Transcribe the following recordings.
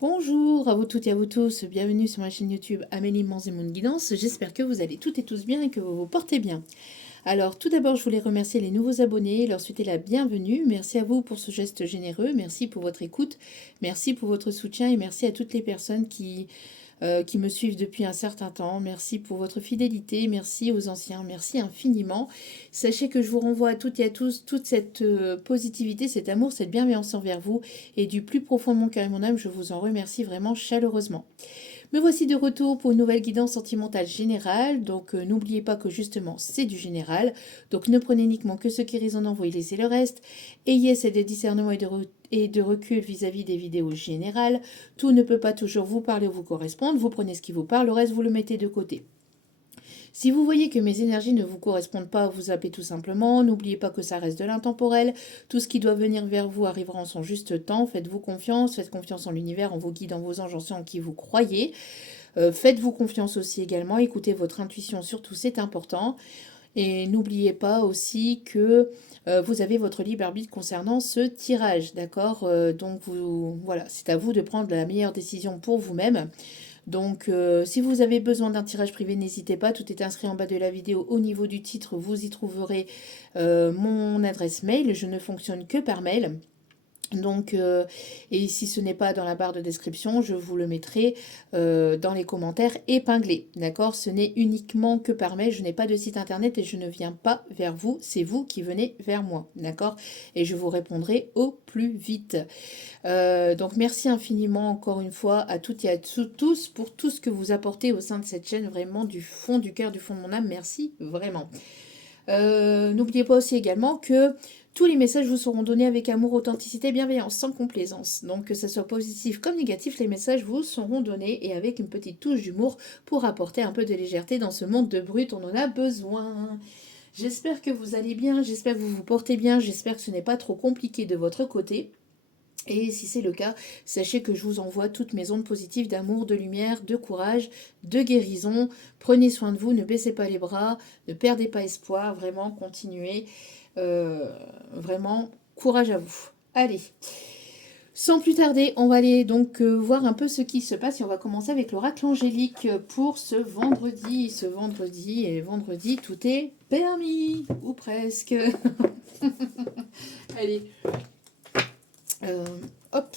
Bonjour à vous toutes et à vous tous, bienvenue sur ma chaîne YouTube Amélie Manzemoun Guidance. J'espère que vous allez toutes et tous bien et que vous vous portez bien. Alors tout d'abord je voulais remercier les nouveaux abonnés, leur souhaiter la bienvenue. Merci à vous pour ce geste généreux, merci pour votre écoute, merci pour votre soutien et merci à toutes les personnes qui me suivent depuis un certain temps. Merci pour votre fidélité, merci aux anciens, merci infiniment. Sachez que je vous renvoie à toutes et à tous toute cette positivité, cet amour, cette bienveillance envers vous et du plus profond de mon cœur et mon âme, je vous en remercie vraiment chaleureusement. Me voici de retour pour une nouvelle guidance sentimentale générale. Donc n'oubliez pas que justement c'est du général. Donc ne prenez uniquement que ce qui résonne en vous et laissez le reste. Ayez assez de discernement et de recul vis-à-vis des vidéos générales. Tout ne peut pas toujours vous parler ou vous correspondre. Vous prenez ce qui vous parle, le reste vous le mettez de côté. Si vous voyez que mes énergies ne vous correspondent pas, vous zappez tout simplement. N'oubliez pas que ça reste de l'intemporel. Tout ce qui doit venir vers vous arrivera en son juste temps. Faites-vous confiance, faites confiance en l'univers, en vos guides, en vos anges, en ceux en qui vous croyez. Faites-vous confiance aussi également, écoutez votre intuition, surtout c'est important. Et n'oubliez pas aussi que vous avez votre libre arbitre concernant ce tirage, d'accord. Donc voilà, c'est à vous de prendre la meilleure décision pour vous-même. Donc si vous avez besoin d'un tirage privé, n'hésitez pas, tout est inscrit en bas de la vidéo au niveau du titre, vous y trouverez mon adresse mail, je ne fonctionne que par mail. Donc, et si ce n'est pas dans la barre de description, je vous le mettrai dans les commentaires épinglés. D'accord? Ce n'est uniquement que par mail, je n'ai pas de site internet et je ne viens pas vers vous, c'est vous qui venez vers moi. D'accord? Et je vous répondrai au plus vite. Donc, merci infiniment encore une fois à toutes et à tous pour tout ce que vous apportez au sein de cette chaîne, vraiment du fond du cœur, du fond de mon âme. Merci vraiment. N'oubliez pas aussi également que tous les messages vous seront donnés avec amour, authenticité, bienveillance, sans complaisance. Donc que ce soit positif comme négatif, les messages vous seront donnés et avec une petite touche d'humour pour apporter un peu de légèreté dans ce monde de brut, on en a besoin. J'espère que vous allez bien, j'espère que vous vous portez bien, j'espère que ce n'est pas trop compliqué de votre côté. Et si c'est le cas, sachez que je vous envoie toutes mes ondes positives d'amour, de lumière, de courage, de guérison. Prenez soin de vous, ne baissez pas les bras, ne perdez pas espoir, vraiment continuez. Vraiment, courage à vous. Allez, sans plus tarder, on va aller donc voir un peu ce qui se passe et on va commencer avec l'oracle angélique pour ce vendredi. Ce vendredi, et vendredi, tout est permis, ou presque. Allez, euh, hop.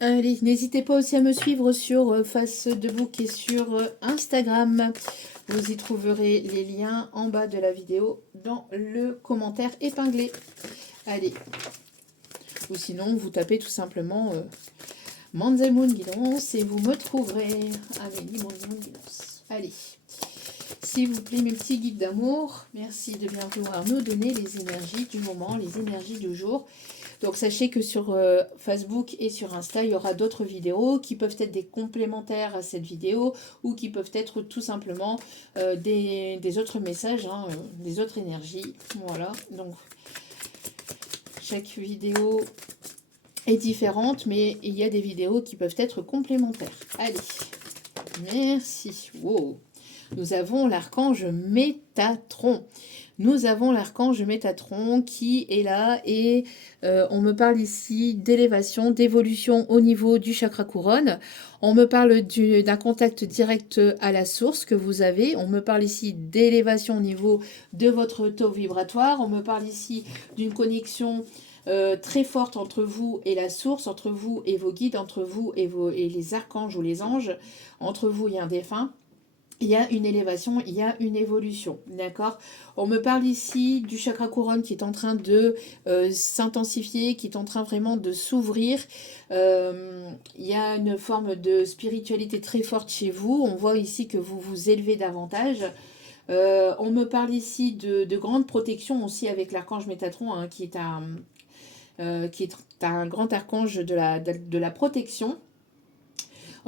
Allez, n'hésitez pas aussi à me suivre sur Face de Book et sur Instagram. Vous y trouverez les liens en bas de la vidéo dans le commentaire épinglé. Allez, ou sinon vous tapez tout simplement Manzemoun Guidance et vous me trouverez. Amélie Manzemoun Guidance. Allez, s'il vous plaît mes petits guides d'amour, merci de bien vouloir nous donner les énergies du moment, les énergies du jour. Donc sachez que sur Facebook et sur Insta, il y aura d'autres vidéos qui peuvent être des complémentaires à cette vidéo ou qui peuvent être tout simplement des autres messages, hein, des autres énergies. Voilà, donc chaque vidéo est différente, mais il y a des vidéos qui peuvent être complémentaires. Allez, merci. Wow. Nous avons l'archange Métatron. Nous avons l'archange Métatron qui est là et on me parle ici d'élévation, d'évolution au niveau du chakra couronne. On me parle d'un contact direct à la source que vous avez. On me parle ici d'élévation au niveau de votre taux vibratoire. On me parle ici d'une connexion très forte entre vous et la source, entre vous et vos guides, entre vous et les archanges ou les anges. Entre vous et un défunt. Il y a une élévation, il y a une évolution, d'accord? On me parle ici du chakra couronne qui est en train de s'intensifier, qui est en train vraiment de s'ouvrir. Il y a une forme de spiritualité très forte chez vous. On voit ici que vous vous élevez davantage. On me parle ici de grande protection aussi avec l'archange Métatron, hein, qui est un grand archange de la protection.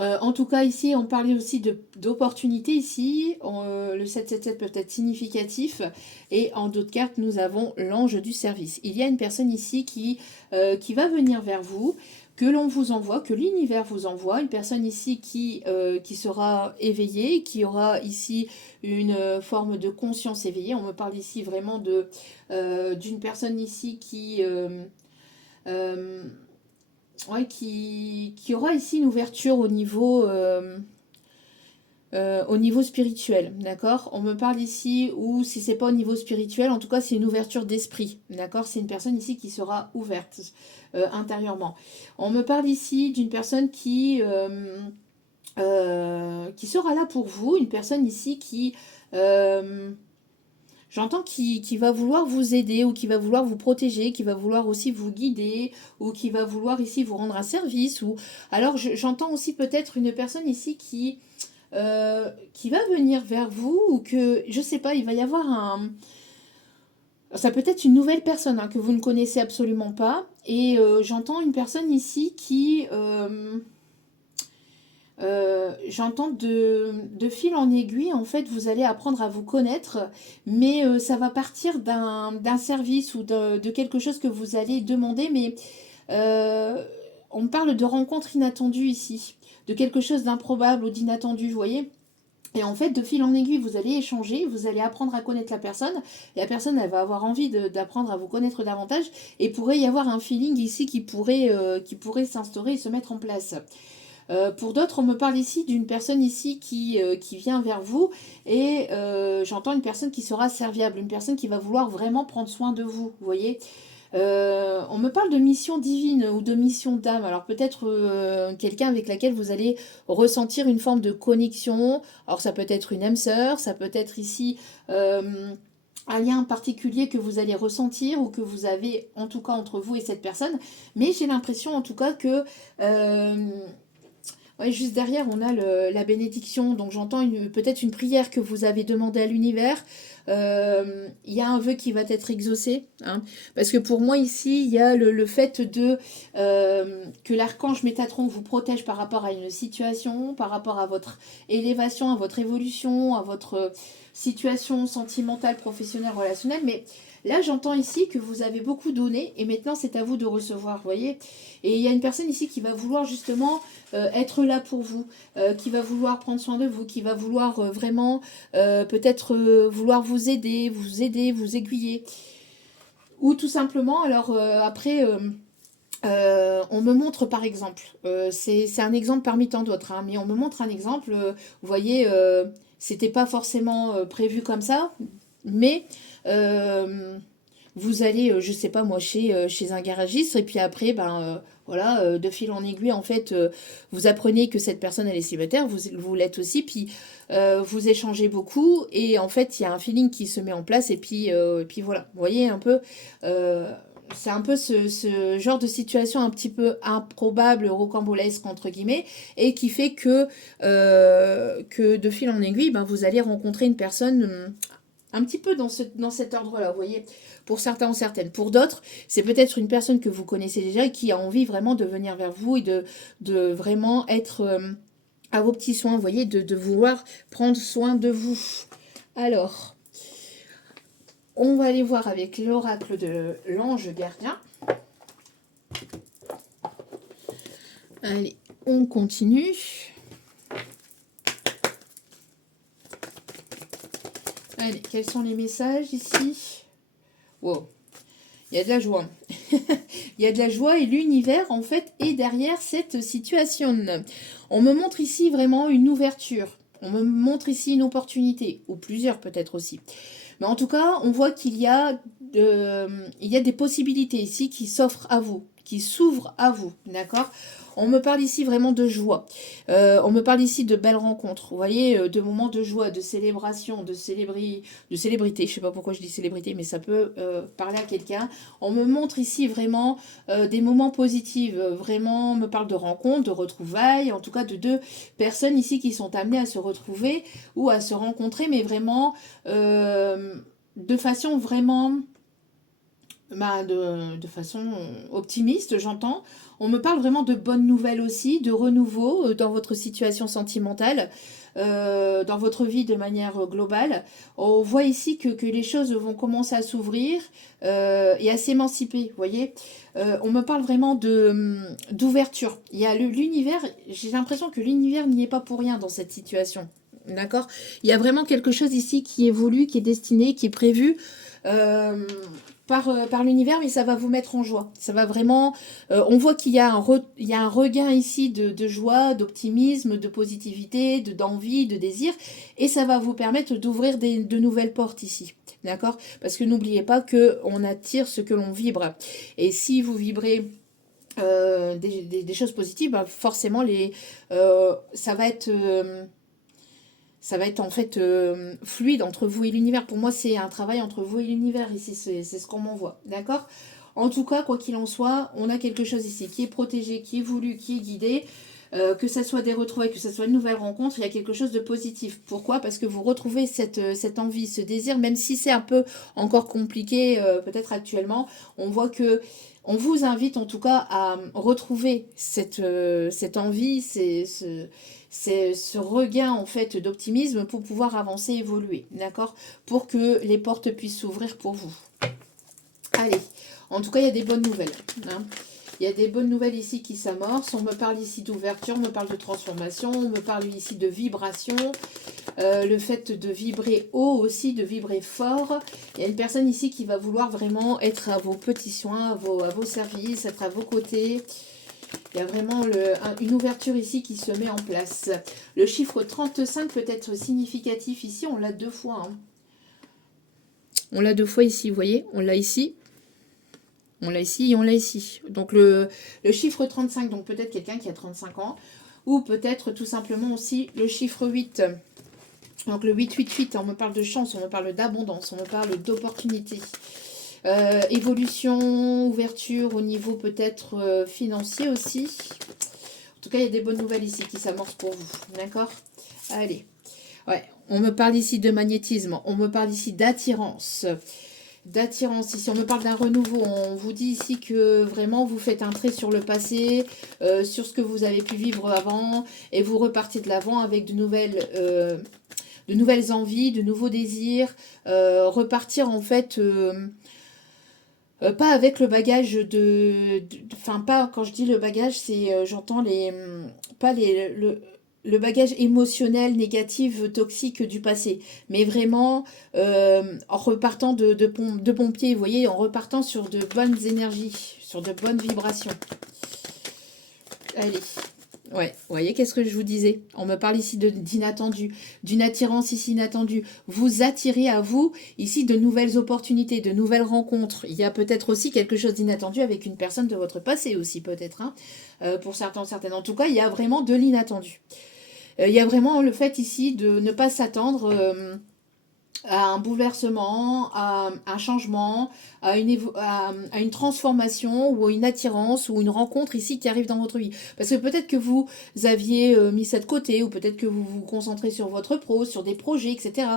En tout cas, ici, on parlait aussi d'opportunités. Ici, le 777 peut être significatif. Et en d'autres cartes, nous avons l'ange du service. Il y a une personne ici qui va venir vers vous, que l'on vous envoie, que l'univers vous envoie. Une personne ici qui sera éveillée, qui aura ici une forme de conscience éveillée. On me parle ici vraiment d'une personne ici qui... ouais, qui aura ici une ouverture au niveau spirituel, d'accord? On me parle ici, ou si c'est pas au niveau spirituel, en tout cas c'est une ouverture d'esprit, d'accord? C'est une personne ici qui sera ouverte intérieurement. On me parle ici d'une personne qui sera là pour vous, une personne ici euh, j'entends qui va vouloir vous aider ou qui va vouloir vous protéger, qui va vouloir aussi vous guider ou qui va vouloir ici vous rendre un service. Ou alors j'entends aussi peut-être une personne ici qui va venir vers vous ou que, je sais pas, il va y avoir un... Ça peut être une nouvelle personne hein, que vous ne connaissez absolument pas. Et j'entends une personne ici j'entends de fil en aiguille, en fait, vous allez apprendre à vous connaître, mais ça va partir d'un service ou de quelque chose que vous allez demander, mais euh, on parle de rencontre inattendue ici, de quelque chose d'improbable ou d'inattendu, vous voyez? Et en fait, de fil en aiguille, vous allez échanger, vous allez apprendre à connaître la personne, et la personne, elle va avoir envie d'apprendre à vous connaître davantage, et pourrait y avoir un feeling ici qui pourrait s'instaurer et se mettre en place. Pour d'autres, on me parle ici d'une personne ici qui vient vers vous et j'entends une personne qui sera serviable, une personne qui va vouloir vraiment prendre soin de vous, vous voyez. On me parle de mission divine ou de mission d'âme. Alors peut-être quelqu'un avec laquelle vous allez ressentir une forme de connexion. Alors ça peut être une âme sœur, ça peut être ici un lien particulier que vous allez ressentir ou que vous avez en tout cas entre vous et cette personne. Mais j'ai l'impression en tout cas que ouais, juste derrière, on a la bénédiction. Donc j'entends peut-être une prière que vous avez demandée à l'univers. Il y a un vœu qui va être exaucé. Hein. Parce que pour moi, ici, il y a le fait que l'archange Métatron vous protège par rapport à une situation, par rapport à votre élévation, à votre évolution, à votre situation sentimentale, professionnelle, relationnelle. Mais là, j'entends ici que vous avez beaucoup donné et maintenant, c'est à vous de recevoir. Vous voyez. Et il y a une personne ici qui va vouloir justement être là pour vous, qui va vouloir prendre soin de vous, qui va vouloir vraiment peut-être vouloir vous aiguiller. Ou tout simplement, alors après, on me montre par exemple, c'est un exemple parmi tant d'autres, hein, mais on me montre un exemple, vous voyez, c'était pas forcément prévu comme ça, mais vous allez, je sais pas moi, chez un garagiste, et puis après, ben voilà, de fil en aiguille, en fait, vous apprenez que cette personne elle est célibataire, vous l'êtes aussi, puis vous échangez beaucoup, et en fait, il y a un feeling qui se met en place, et puis voilà, vous voyez un peu, c'est un peu ce genre de situation un petit peu improbable, rocambolesque, entre guillemets, et qui fait que de fil en aiguille, ben, vous allez rencontrer une personne un petit peu dans cet ordre-là, vous voyez, pour certains ou certaines. Pour d'autres, c'est peut-être une personne que vous connaissez déjà et qui a envie vraiment de venir vers vous et de vraiment être à vos petits soins, vous voyez, de vouloir prendre soin de vous. Alors, on va aller voir avec l'oracle de l'ange gardien. Allez, on continue. Allez, quels sont les messages ici? Wow, il y a de la joie. Il y a de la joie et l'univers, en fait, est derrière cette situation. On me montre ici vraiment une ouverture. On me montre ici une opportunité, ou plusieurs peut-être aussi. Mais en tout cas, on voit il y a des possibilités ici qui s'offrent à vous, qui s'ouvrent à vous, d'accord? On me parle ici vraiment de joie. On me parle ici de belles rencontres. Vous voyez, de moments de joie, de célébration, de célébrité. Je ne sais pas pourquoi je dis célébrité, mais ça peut parler à quelqu'un. On me montre ici vraiment des moments positifs. Vraiment, on me parle de rencontres, de retrouvailles, en tout cas de deux personnes ici qui sont amenées à se retrouver ou à se rencontrer, mais vraiment de façon vraiment de façon optimiste, j'entends. On me parle vraiment de bonnes nouvelles aussi, de renouveau dans votre situation sentimentale, dans votre vie de manière globale. On voit ici que les choses vont commencer à s'ouvrir et à s'émanciper, vous voyez. On me parle vraiment d'ouverture. Il y a l'univers, j'ai l'impression que l'univers n'y est pas pour rien dans cette situation. D'accord? Il y a vraiment quelque chose ici qui évolue, qui est destiné, qui est prévu. Euh, par l'univers, mais ça va vous mettre en joie. Ça va vraiment... on voit qu'il y a il y a un regain ici de joie, d'optimisme, de positivité, d'envie, de désir, et ça va vous permettre d'ouvrir de nouvelles portes ici. D'accord? Parce que n'oubliez pas qu'on attire ce que l'on vibre. Et si vous vibrez... des choses positives, bah forcément ça va être en fait fluide entre vous et l'univers. Pour moi, c'est un travail entre vous et l'univers ici, c'est ce qu'on m'envoie, d'accord? En tout cas, quoi qu'il en soit, on a quelque chose ici qui est protégé, qui est voulu, qui est guidé. Que ça soit des retrouvailles, que ça soit une nouvelle rencontre, il y a quelque chose de positif. Pourquoi? Parce que vous retrouvez cette envie, ce désir, même si c'est un peu encore compliqué peut-être actuellement, on voit que on vous invite en tout cas à retrouver cette envie, ce regain en fait d'optimisme pour pouvoir avancer, évoluer, d'accord? Pour que les portes puissent s'ouvrir pour vous. Allez, en tout cas, il y a des bonnes nouvelles, hein. Il y a des bonnes nouvelles ici qui s'amorcent. On me parle ici d'ouverture, on me parle de transformation, on me parle ici de vibration. Le fait de vibrer haut aussi, de vibrer fort. Il y a une personne ici qui va vouloir vraiment être à vos petits soins, à vos services, être à vos côtés. Il y a vraiment une ouverture ici qui se met en place. Le chiffre 35 peut être significatif ici. On l'a 2 fois. Hein. On l'a 2 fois ici, vous voyez? On l'a ici. On l'a ici et on l'a ici. Donc le chiffre 35, donc peut-être quelqu'un qui a 35 ans. Ou peut-être tout simplement aussi le chiffre 8. Donc le 888, on me parle de chance, on me parle d'abondance, on me parle d'opportunité. Évolution, ouverture au niveau peut-être financier aussi. En tout cas, il y a des bonnes nouvelles ici qui s'amorcent pour vous. D'accord? Allez. Ouais, on me parle ici de magnétisme, on me parle ici d'attirance. D'attirance ici, on me parle d'un renouveau. On vous dit ici que vraiment vous faites un trait sur le passé, sur ce que vous avez pu vivre avant, et vous repartez de l'avant avec de nouvelles envies, de nouveaux désirs, repartir en fait... pas avec le bagage enfin, pas, quand je dis le bagage, c'est, j'entends pas le bagage émotionnel, négatif, toxique du passé, mais vraiment en repartant de bons pieds, vous voyez, en repartant sur de bonnes énergies, sur de bonnes vibrations. Allez. Ouais, vous voyez, qu'est-ce que je vous disais? On me parle ici d'inattendu, d'une attirance ici inattendue. Vous attirez à vous ici de nouvelles opportunités, de nouvelles rencontres. Il y a peut-être aussi quelque chose d'inattendu avec une personne de votre passé aussi, peut-être, hein, pour certains, certaines. En tout cas, il y a vraiment de l'inattendu. Il y a vraiment le fait ici de ne pas s'attendre à un bouleversement, à un changement, à une transformation ou à une attirance ou une rencontre ici qui arrive dans votre vie. Parce que peut-être que vous aviez mis ça de côté ou peut-être que vous vous concentrez sur votre pro, sur des projets, etc.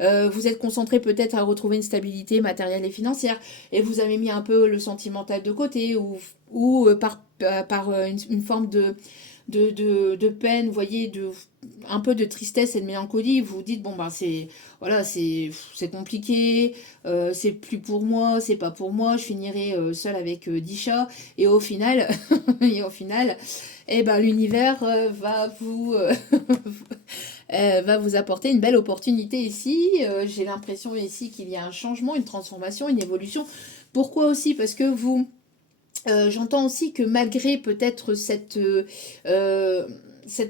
Vous êtes concentré peut-être à retrouver une stabilité matérielle et financière et vous avez mis un peu le sentimental de côté ou par une forme de peine, vous voyez, un peu de tristesse et de mélancolie, vous vous dites, bon, ben, voilà, c'est compliqué, c'est plus pour moi, c'est pas pour moi, je finirai seule avec 10 chats, et au final, eh ben, l'univers va vous apporter une belle opportunité ici. J'ai l'impression ici qu'il y a un changement, une transformation, une évolution. Pourquoi aussi? Parce que j'entends aussi que malgré peut-être cette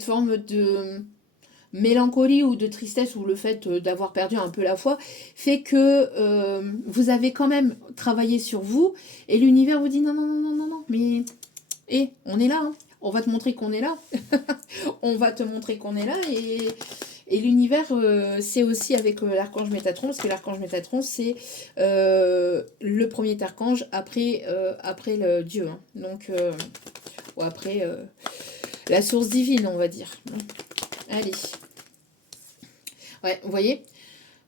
forme de mélancolie ou de tristesse ou le fait d'avoir perdu un peu la foi fait que vous avez quand même travaillé sur vous et l'univers vous dit non, non, non, non, non, non, mais on est là, hein. On va te montrer qu'on est là. On va te montrer qu'on est là et l'univers, c'est aussi avec l'archange Métatron, parce que l'archange Métatron, c'est le premier archange après le Dieu. Hein. Donc, ou après la source divine, on va dire. Allez. Ouais, vous voyez,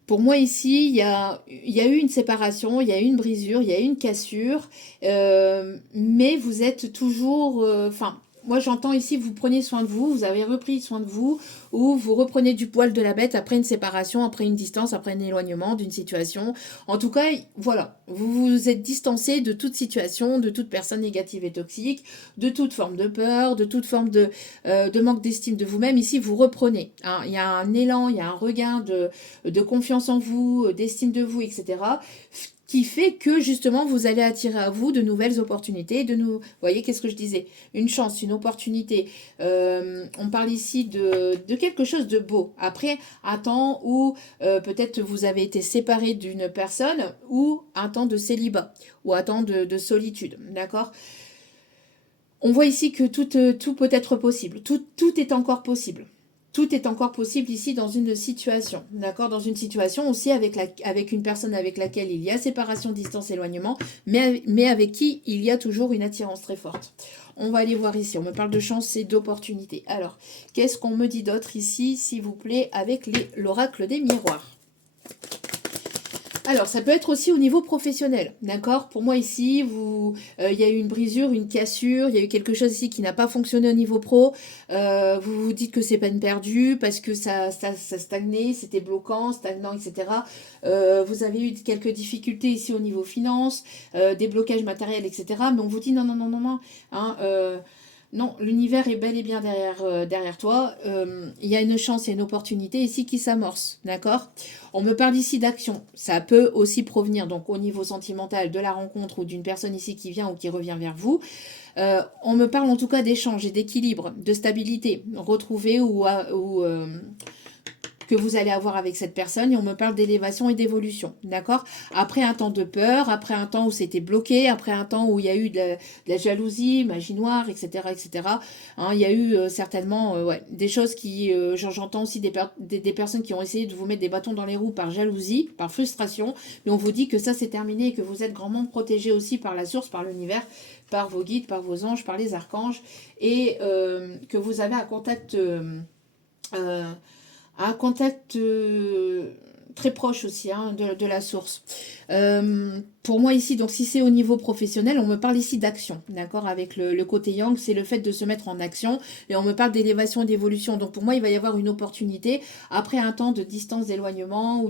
pour moi ici, il y a eu une séparation, il y a eu une brisure, il y a eu une cassure, mais vous êtes toujours... Enfin, moi j'entends ici, vous prenez soin de vous, vous avez repris soin de vous, ou vous reprenez du poil de la bête après une séparation, après une distance, après un éloignement d'une situation. En tout cas, voilà, vous vous êtes distancé de toute situation, de toute personne négative et toxique, de toute forme de peur, de toute forme de manque d'estime de vous-même. Ici, vous reprenez. Hein. Il y a un élan, il y a un regain de confiance en vous, d'estime de vous, etc., qui fait que justement vous allez attirer à vous de nouvelles opportunités, vous voyez qu'est-ce que je disais, une chance, une opportunité. On parle ici de quelque chose de beau. Après, un temps où peut-être vous avez été séparé d'une personne ou un temps de célibat ou un temps de solitude, d'accord? On voit ici que tout peut être possible, tout est encore possible. Tout est encore possible ici dans une situation, d'accord? Dans une situation aussi avec une personne avec laquelle il y a séparation, distance, éloignement, mais avec qui il y a toujours une attirance très forte. On va aller voir ici, on me parle de chance et d'opportunité. Alors, qu'est-ce qu'on me dit d'autre ici, s'il vous plaît, avec l'oracle des miroirs? Alors, ça peut être aussi au niveau professionnel, d'accord? Pour moi ici, il y a eu une brisure, une cassure, il y a eu quelque chose ici qui n'a pas fonctionné au niveau pro. Vous vous dites que c'est peine perdue parce que ça stagnait, c'était bloquant, stagnant, etc. Vous avez eu quelques difficultés ici au niveau finance, des blocages matériels, etc. Mais on vous dit non, non, non, non, non. Hein, non, l'univers est bel et bien derrière toi. Il y a une chance et une opportunité ici qui s'amorce, d'accord? On me parle ici d'action. Ça peut aussi provenir, donc au niveau sentimental, de la rencontre ou d'une personne ici qui vient ou qui revient vers vous. On me parle en tout cas d'échange et d'équilibre, de stabilité retrouvée que vous allez avoir avec cette personne, et on me parle d'élévation et d'évolution, d'accord? Après un temps de peur, après un temps où c'était bloqué, après un temps où il y a eu de la jalousie, magie noire, etc., etc. Hein, il y a eu certainement ouais, des choses qui, j'entends aussi des personnes qui ont essayé de vous mettre des bâtons dans les roues par jalousie, par frustration, mais on vous dit que ça c'est terminé et que vous êtes grandement protégé aussi par la source, par l'univers, par vos guides, par vos anges, par les archanges, et que vous avez euh, un contact très proche aussi de la source. Pour moi ici, donc si c'est au niveau professionnel, on me parle ici d'action, d'accord? Avec le côté yang, c'est le fait de se mettre en action, et on me parle d'élévation et d'évolution. Donc pour moi, il va y avoir une opportunité après un temps de distance, d'éloignement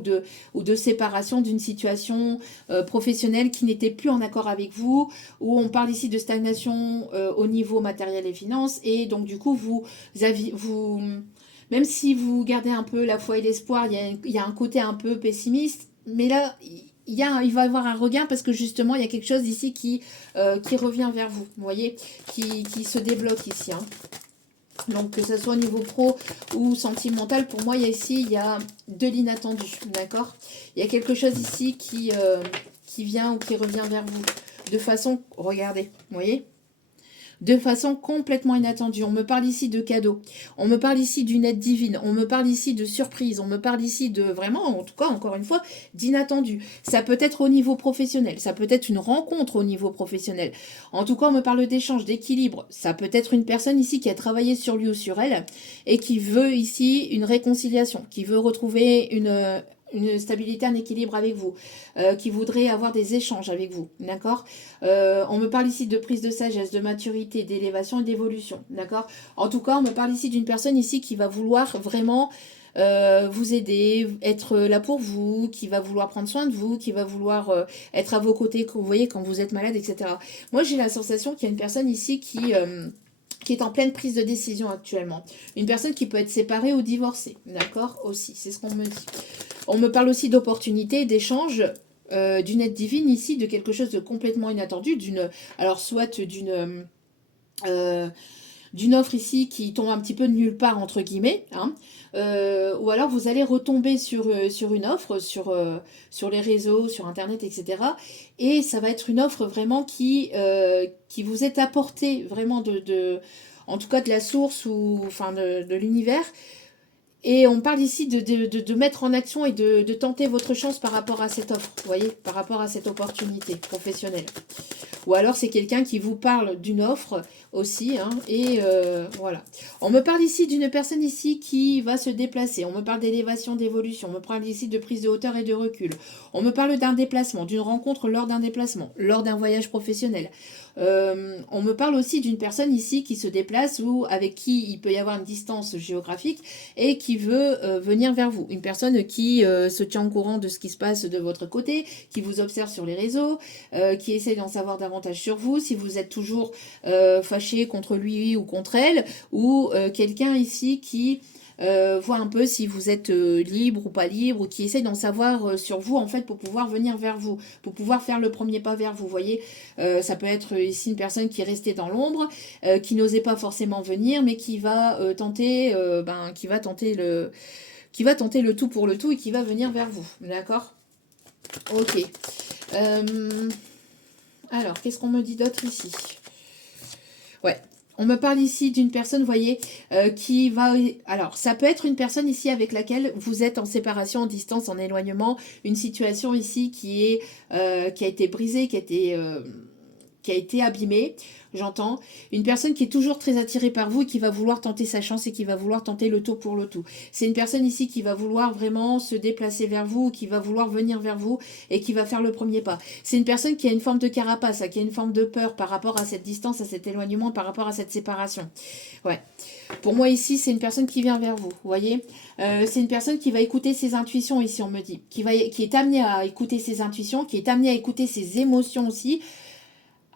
ou de séparation d'une situation professionnelle qui n'était plus en accord avec vous, où on parle ici de stagnation au niveau matériel et finance, et donc du coup, même si vous gardez un peu la foi et l'espoir, il y a un côté un peu pessimiste, mais là, il va y avoir un regain parce que justement, il y a quelque chose ici qui revient vers vous, vous voyez, qui se débloque ici. Hein. Donc, que ce soit au niveau pro ou sentimental, pour moi, il y a de l'inattendu, d'accord? Il y a quelque chose ici qui vient ou qui revient vers vous de façon, regardez, vous voyez, de façon complètement inattendue. On me parle ici de cadeaux, on me parle ici d'une aide divine, on me parle ici de surprise, on me parle ici de vraiment, en tout cas, encore une fois, d'inattendu. Ça peut être au niveau professionnel, ça peut être une rencontre au niveau professionnel. En tout cas, on me parle d'échange, d'équilibre. Ça peut être une personne ici qui a travaillé sur lui ou sur elle et qui veut ici une réconciliation, qui veut retrouver une stabilité, un équilibre avec vous, qui voudrait avoir des échanges avec vous, d'accord? On me parle ici de prise de sagesse, de maturité, d'élévation et d'évolution, d'accord? En tout cas, on me parle ici d'une personne ici qui va vouloir vraiment vous aider, être là pour vous, qui va vouloir prendre soin de vous, qui va vouloir être à vos côtés, vous voyez, quand vous êtes malade, etc. Moi, j'ai la sensation qu'il y a une personne ici qui est en pleine prise de décision actuellement. Une personne qui peut être séparée ou divorcée, d'accord? Aussi, c'est ce qu'on me dit. On me parle aussi d'opportunités, d'échanges, d'une aide divine ici, de quelque chose de complètement inattendu, alors soit euh, d'une offre ici qui tombe un petit peu de nulle part, entre guillemets, hein, ou alors vous allez retomber sur une offre, sur les réseaux, sur Internet, etc. Et ça va être une offre vraiment qui vous est apportée vraiment en tout cas de la source ou enfin de l'univers. Et on parle ici de mettre en action et de tenter votre chance par rapport à cette offre, vous voyez, par rapport à cette opportunité professionnelle. Ou alors c'est quelqu'un qui vous parle d'une offre aussi, hein, et voilà. On me parle ici d'une personne ici qui va se déplacer. On me parle d'élévation, d'évolution. On me parle ici de prise de hauteur et de recul. On me parle d'un déplacement, d'une rencontre lors d'un déplacement, lors d'un voyage professionnel. On me parle aussi d'une personne ici qui se déplace ou avec qui il peut y avoir une distance géographique et qui veut venir vers vous. Une personne qui se tient au courant de ce qui se passe de votre côté, qui vous observe sur les réseaux, qui essaye d'en savoir davantage sur vous, si vous êtes toujours fâché contre lui ou contre elle, ou quelqu'un ici qui voir un peu si vous êtes libre ou pas libre, ou qui essaye d'en savoir sur vous, en fait, pour pouvoir venir vers vous, pour pouvoir faire le premier pas vers vous, voyez. Ça peut être ici une personne qui est restée dans l'ombre, qui n'osait pas forcément venir, mais qui va qui va tenter le tout pour le tout et qui va venir vers vous, d'accord? Ok. Euh, alors, qu'est-ce qu'on me dit d'autre ici? Ouais. On me parle ici d'une personne, vous voyez, qui va... Alors, ça peut être une personne ici avec laquelle vous êtes en séparation, en distance, en éloignement. Une situation ici qui a été brisée, qui a été abîmée, j'entends. Une personne qui est toujours très attirée par vous et qui va vouloir tenter sa chance et qui va vouloir tenter le tout pour le tout. C'est une personne ici qui va vouloir vraiment se déplacer vers vous, qui va vouloir venir vers vous et qui va faire le premier pas. C'est une personne qui a une forme de carapace, qui a une forme de peur par rapport à cette distance, à cet éloignement, par rapport à cette séparation. Ouais. Pour moi ici, c'est une personne qui vient vers vous, vous voyez. C'est une personne qui va écouter ses intuitions ici, on me dit. Qui est amenée à écouter ses intuitions, qui est amenée à écouter ses émotions aussi,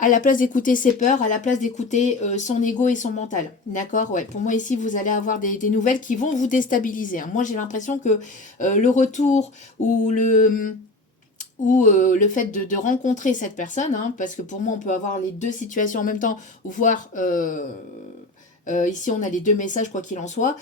à la place d'écouter ses peurs, à la place d'écouter son ego et son mental. D'accord? Ouais. Pour moi, ici, vous allez avoir des nouvelles qui vont vous déstabiliser. Hein. Moi, j'ai l'impression que le retour ou le fait de rencontrer cette personne, hein, parce que pour moi, on peut avoir les deux situations en même temps, ou voir... ici, on a les deux messages, quoi qu'il en soit.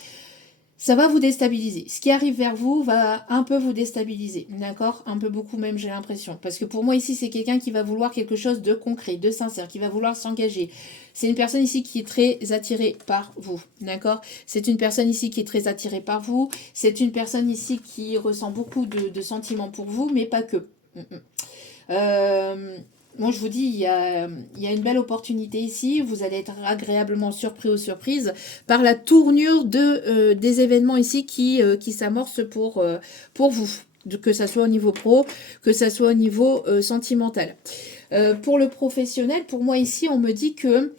Ça va vous déstabiliser. Ce qui arrive vers vous va un peu vous déstabiliser, d'accord? Un peu beaucoup même, j'ai l'impression. Parce que pour moi ici, c'est quelqu'un qui va vouloir quelque chose de concret, de sincère, qui va vouloir s'engager. C'est une personne ici qui est très attirée par vous, d'accord? C'est une personne ici qui est très attirée par vous. C'est une personne ici qui ressent beaucoup de sentiments pour vous, mais pas que. Euh, moi, je vous dis, il y a une belle opportunité ici. Vous allez être agréablement surpris ou surprise par la tournure des événements ici qui s'amorcent pour vous. Que ça soit au niveau pro, que ça soit au niveau sentimental. Pour le professionnel, pour moi ici, on me dit que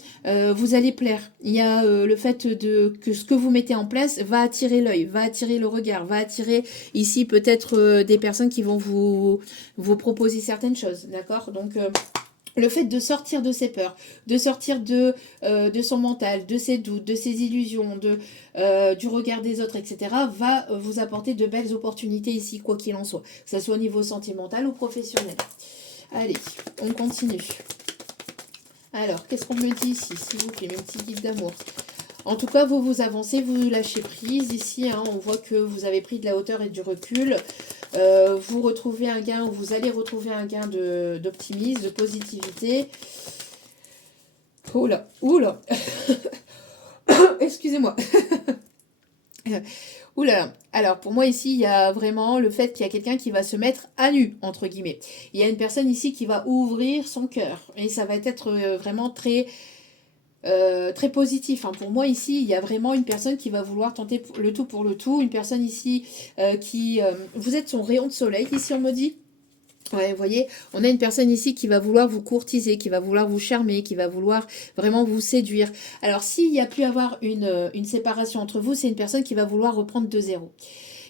vous allez plaire. Il y a le fait que ce que vous mettez en place va attirer l'œil, va attirer le regard, va attirer ici peut-être des personnes qui vont vous proposer certaines choses, d'accord? Donc, le fait de sortir de ses peurs, de sortir de son mental, de ses doutes, de ses illusions, du regard des autres, etc., va vous apporter de belles opportunités ici, quoi qu'il en soit, que ce soit au niveau sentimental ou professionnel. Allez, on continue. Alors, qu'est-ce qu'on me dit ici, s'il vous plaît, mes petits guides d'amour? En tout cas, vous avancez, vous lâchez prise. Ici, hein, on voit que vous avez pris de la hauteur et du recul. Vous retrouvez un gain, ou vous allez retrouver un gain d'optimisme, de positivité. Oula, oula. Excusez-moi. Oula. Alors, pour moi, ici, il y a vraiment le fait qu'il y a quelqu'un qui va se mettre à nu, entre guillemets. Il y a une personne ici qui va ouvrir son cœur. Et ça va être vraiment très positif. Hein. Pour moi, ici, il y a vraiment une personne qui va vouloir tenter le tout pour le tout. Une personne ici qui... vous êtes son rayon de soleil, ici, on me dit. Ouais, vous voyez, on a une personne ici qui va vouloir vous courtiser, qui va vouloir vous charmer, qui va vouloir vraiment vous séduire. Alors, s'il y a pu avoir une séparation entre vous, c'est une personne qui va vouloir reprendre de zéro.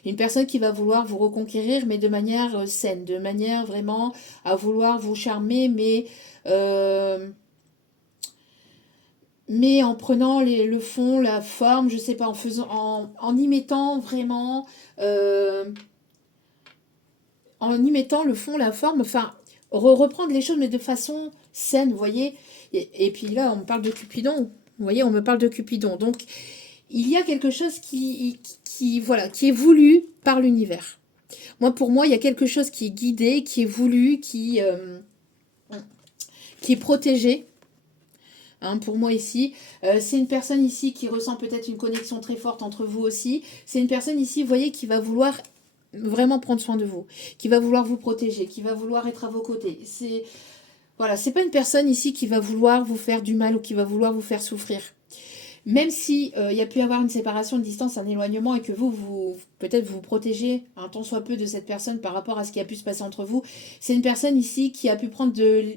Une personne qui va vouloir vous reconquérir, mais de manière saine, de manière vraiment à vouloir vous charmer, mais en prenant le fond, la forme, je sais pas, en y mettant vraiment, en y mettant le fond, la forme, enfin, reprendre les choses, mais de façon saine, vous voyez. Et puis là, on me parle de Cupidon, vous voyez, on me parle de Cupidon. Donc, il y a quelque chose voilà, qui est voulu par l'univers. Pour moi, il y a quelque chose qui est guidé, qui est voulu, qui est protégé. Hein, pour moi ici, c'est une personne ici qui ressent peut-être une connexion très forte entre vous aussi. C'est une personne ici, vous voyez, qui va vouloir vraiment prendre soin de vous, qui va vouloir vous protéger, qui va vouloir être à vos côtés. C'est pas une personne ici qui va vouloir vous faire du mal ou qui va vouloir vous faire souffrir. Même si il y a pu avoir une séparation, une distance, un éloignement et que peut-être vous protégez un tant soit peu de cette personne par rapport à ce qui a pu se passer entre vous, c'est une personne ici qui a pu prendre de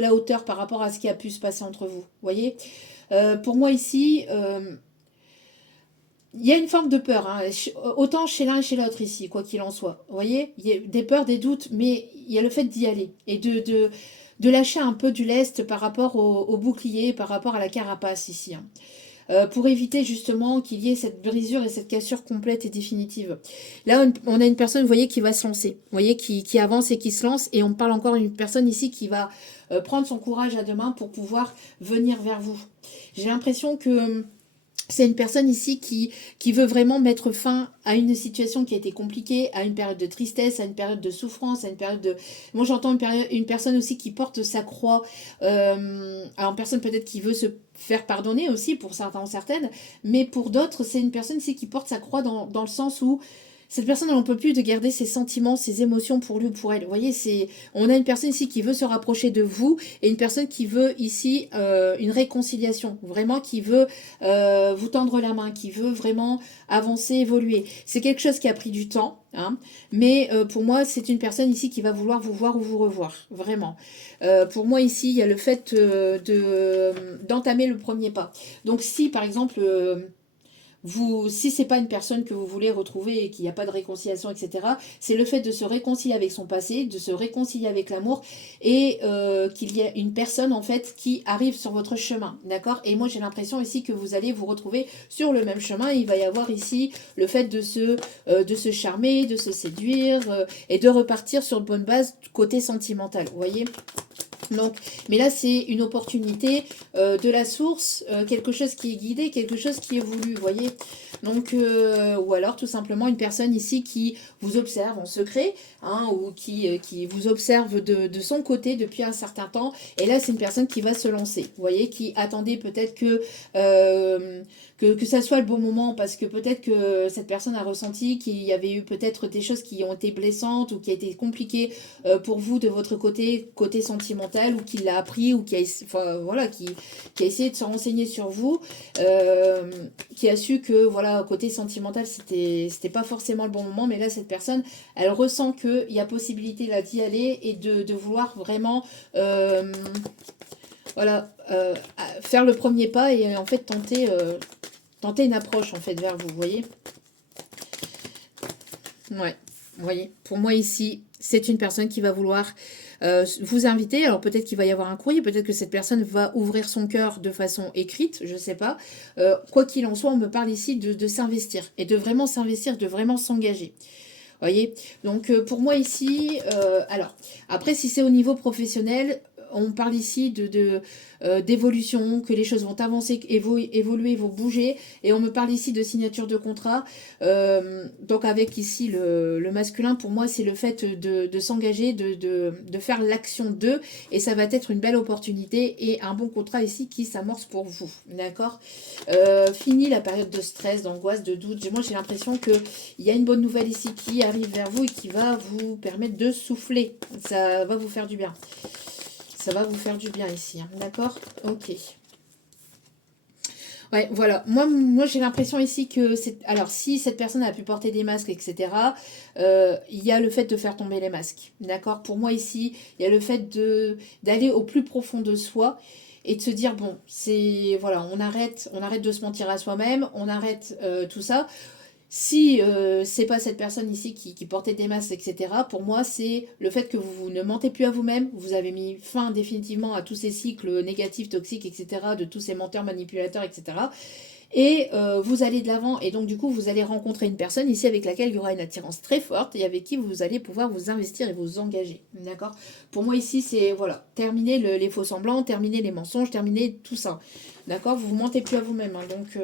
la hauteur par rapport à ce qui a pu se passer entre vous. Vous voyez, pour moi ici, il y a une forme de peur, hein, autant chez l'un et chez l'autre ici, quoi qu'il en soit. Vous voyez, il y a des peurs, des doutes, mais il y a le fait d'y aller et de lâcher un peu du lest par rapport au bouclier, par rapport à la carapace ici. Hein. pour éviter justement qu'il y ait cette brisure et cette cassure complète et définitive. Là, on a une personne, vous voyez, qui va se lancer, vous voyez, qui avance et qui se lance, et on parle encore d'une personne ici qui va prendre son courage à deux mains pour pouvoir venir vers vous. J'ai l'impression que c'est une personne ici qui veut vraiment mettre fin à une situation qui a été compliquée, à une période de tristesse, à une période de souffrance, à une période de... Moi, j'entends une personne aussi qui porte sa croix. Alors, une personne peut-être qui veut se faire pardonner aussi, pour certains ou certaines, mais pour d'autres, c'est une personne ici qui porte sa croix dans le sens où cette personne, elle n'en peut plus de garder ses sentiments, ses émotions pour lui ou pour elle. Vous voyez, on a une personne ici qui veut se rapprocher de vous et une personne qui veut ici une réconciliation, vraiment qui veut vous tendre la main, qui veut vraiment avancer, évoluer. C'est quelque chose qui a pris du temps, hein, mais pour moi, c'est une personne ici qui va vouloir vous voir ou vous revoir, vraiment. Pour moi, ici, il y a le fait d'entamer le premier pas. Donc si, par exemple... si c'est pas une personne que vous voulez retrouver et qu'il n'y a pas de réconciliation, etc., c'est le fait de se réconcilier avec son passé, de se réconcilier avec l'amour et qu'il y ait une personne en fait qui arrive sur votre chemin, d'accord? Et moi j'ai l'impression ici que vous allez vous retrouver sur le même chemin. Il va y avoir ici le fait de se charmer, de se séduire et de repartir sur une bonne base côté sentimental, vous voyez? Donc, mais là, c'est une opportunité de la source, quelque chose qui est guidé, quelque chose qui est voulu, vous voyez. Donc, ou alors tout simplement une personne ici qui vous observe en secret, hein, ou qui vous observe de son côté depuis un certain temps. Et là, c'est une personne qui va se lancer, vous voyez, qui attendait peut-être que ça soit le bon moment, parce que peut-être que cette personne a ressenti qu'il y avait eu peut-être des choses qui ont été blessantes ou qui a été compliquées pour vous de votre côté sentimental, ou qui l'a appris, ou enfin, voilà, qui a essayé de se renseigner sur vous, qui a su que voilà, côté sentimental, c'était pas forcément le bon moment, mais là, cette personne, elle ressent qu'il y a possibilité là d'y aller et de vouloir vraiment voilà, faire le premier pas et en fait tenter une approche en fait vers vous, vous voyez. Ouais, vous voyez, pour moi ici, c'est une personne qui va vouloir vous inviter. Alors peut-être qu'il va y avoir un courrier, peut-être que cette personne va ouvrir son cœur de façon écrite, je ne sais pas. Quoi qu'il en soit, on me parle ici de s'investir et de vraiment s'investir, de vraiment s'engager. Voyez, donc pour moi ici, alors après si c'est au niveau professionnel, on parle ici d'évolution, que les choses vont avancer, évoluer, vont bouger, et on me parle ici de signature de contrat. Donc avec ici le masculin, pour moi c'est le fait de s'engager, de faire l'action d'eux, et ça va être une belle opportunité et un bon contrat ici qui s'amorce pour vous, d'accord. Fini la période de stress, d'angoisse, de doute. Moi j'ai l'impression qu'il y a une bonne nouvelle ici qui arrive vers vous et qui va vous permettre de souffler. Ça va vous faire du bien. Ça va vous faire du bien ici, hein. D'accord? Ok. Ouais, voilà. Moi j'ai l'impression ici que c'est... Alors, si cette personne a pu porter des masques, etc., il y a le fait de faire tomber les masques. D'accord? Pour moi ici, il y a le fait d'aller au plus profond de soi et de se dire, bon, c'est... Voilà, on arrête de se mentir à soi-même, on arrête tout ça. Si c'est pas cette personne ici qui portait des masques, etc., pour moi, c'est le fait que vous ne mentez plus à vous-même, vous avez mis fin définitivement à tous ces cycles négatifs, toxiques, etc., de tous ces menteurs, manipulateurs, etc., et vous allez de l'avant, et donc du coup, vous allez rencontrer une personne ici avec laquelle il y aura une attirance très forte, et avec qui vous allez pouvoir vous investir et vous engager, d'accord? Pour moi, ici, c'est, voilà, terminer les faux semblants, terminer les mensonges, terminer tout ça, d'accord? Vous ne mentez plus à vous-même, hein, donc...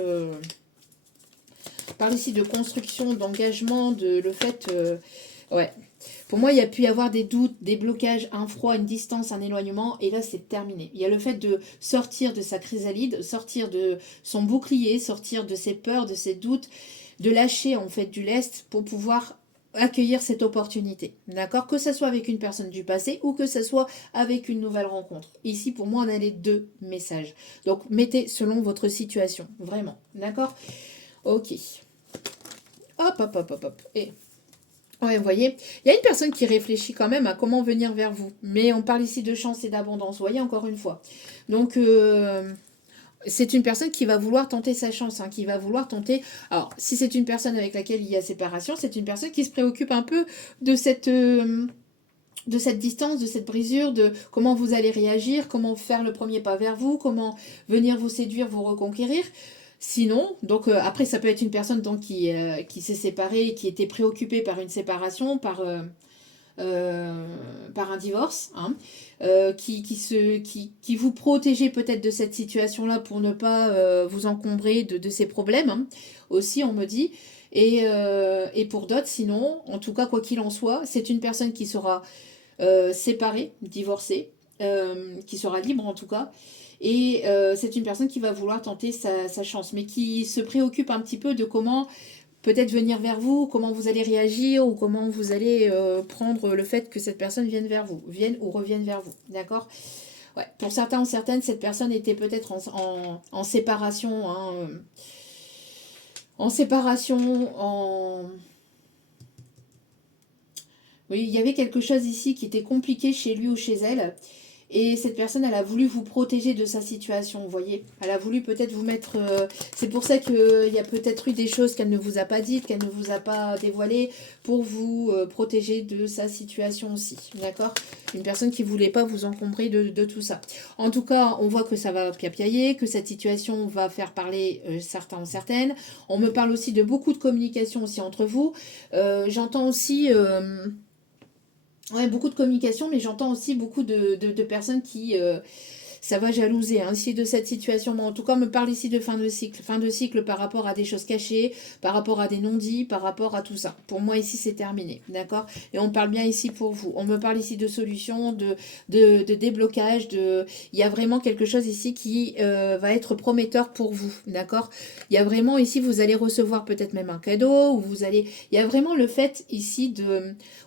parle ici de construction, d'engagement, de le fait... ouais. Pour moi, il y a pu y avoir des doutes, des blocages, un froid, une distance, un éloignement, et là, c'est terminé. Il y a le fait de sortir de sa chrysalide, sortir de son bouclier, sortir de ses peurs, de ses doutes, de lâcher, en fait, du lest pour pouvoir accueillir cette opportunité. D'accord? Que ce soit avec une personne du passé ou que ce soit avec une nouvelle rencontre. Ici, pour moi, on a les deux messages. Donc, mettez selon votre situation. Vraiment. D'accord? Ok. Hop, hop, hop, hop, hop. Et ouais, vous voyez, il y a une personne qui réfléchit quand même à comment venir vers vous. Mais on parle ici de chance et d'abondance, vous voyez, encore une fois. Donc, c'est une personne qui va vouloir tenter sa chance, hein, qui va vouloir tenter... Alors, si c'est une personne avec laquelle il y a séparation, c'est une personne qui se préoccupe un peu de cette distance, de cette brisure, de comment vous allez réagir, comment faire le premier pas vers vous, comment venir vous séduire, vous reconquérir. Sinon, donc après, ça peut être une personne donc, qui s'est séparée, qui était préoccupée par une séparation, euh, par un divorce, hein, qui vous protégeait peut-être de cette situation-là pour ne pas vous encombrer de ces problèmes, hein, aussi, on me dit. Et pour d'autres, sinon, en tout cas, quoi qu'il en soit, c'est une personne qui sera séparée, divorcée, qui sera libre en tout cas. Et c'est une personne qui va vouloir tenter sa chance, mais qui se préoccupe un petit peu de comment peut-être venir vers vous, comment vous allez réagir ou comment vous allez prendre le fait que cette personne vienne vers vous, vienne ou revienne vers vous. D'accord? Ouais. Pour certains ou certaines, cette personne était peut-être en séparation, hein, en séparation, en... Oui, il y avait quelque chose ici qui était compliqué chez lui ou chez elle. Et cette personne, elle a voulu vous protéger de sa situation, vous voyez. Elle a voulu peut-être vous mettre... c'est pour ça qu'il y a peut-être eu des choses qu'elle ne vous a pas dites, qu'elle ne vous a pas dévoilées, pour vous protéger de sa situation aussi, d'accord? Une personne qui ne voulait pas vous encombrer de tout ça. En tout cas, on voit que ça va piapiailler, que cette situation va faire parler certains ou certaines. On me parle aussi de beaucoup de communication aussi entre vous. J'entends aussi... ouais, beaucoup de communication, mais j'entends aussi beaucoup de personnes qui, ça va jalouser hein, ici de cette situation. Mais en tout cas, on me parle ici de fin de cycle par rapport à des choses cachées, par rapport à des non-dits, par rapport à tout ça. Pour moi, ici, c'est terminé, d'accord? Et on parle bien ici pour vous. On me parle ici de solutions, de déblocage, il y a vraiment quelque chose ici qui va être prometteur pour vous, d'accord? Il y a vraiment ici, vous allez recevoir peut-être même un cadeau, ou vous allez... Il y a vraiment le fait ici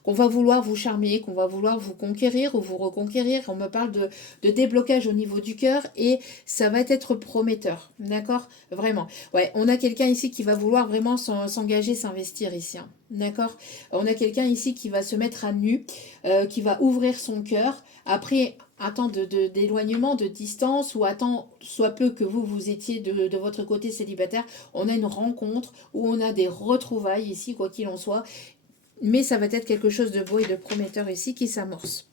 qu'on va vouloir vous charmer, qu'on va vouloir vous conquérir ou vous reconquérir. On me parle de déblocage au niveau du cœur et ça va être prometteur, d'accord? Vraiment. Ouais, on a quelqu'un ici qui va vouloir vraiment s'engager, s'investir ici, hein. D'accord? On a quelqu'un ici qui va se mettre à nu, qui va ouvrir son cœur. Après un temps d'éloignement, de distance, ou attend soit peu que vous étiez de votre côté célibataire, on a une rencontre où on a des retrouvailles ici, quoi qu'il en soit. Mais ça va être quelque chose de beau et de prometteur ici qui s'amorce.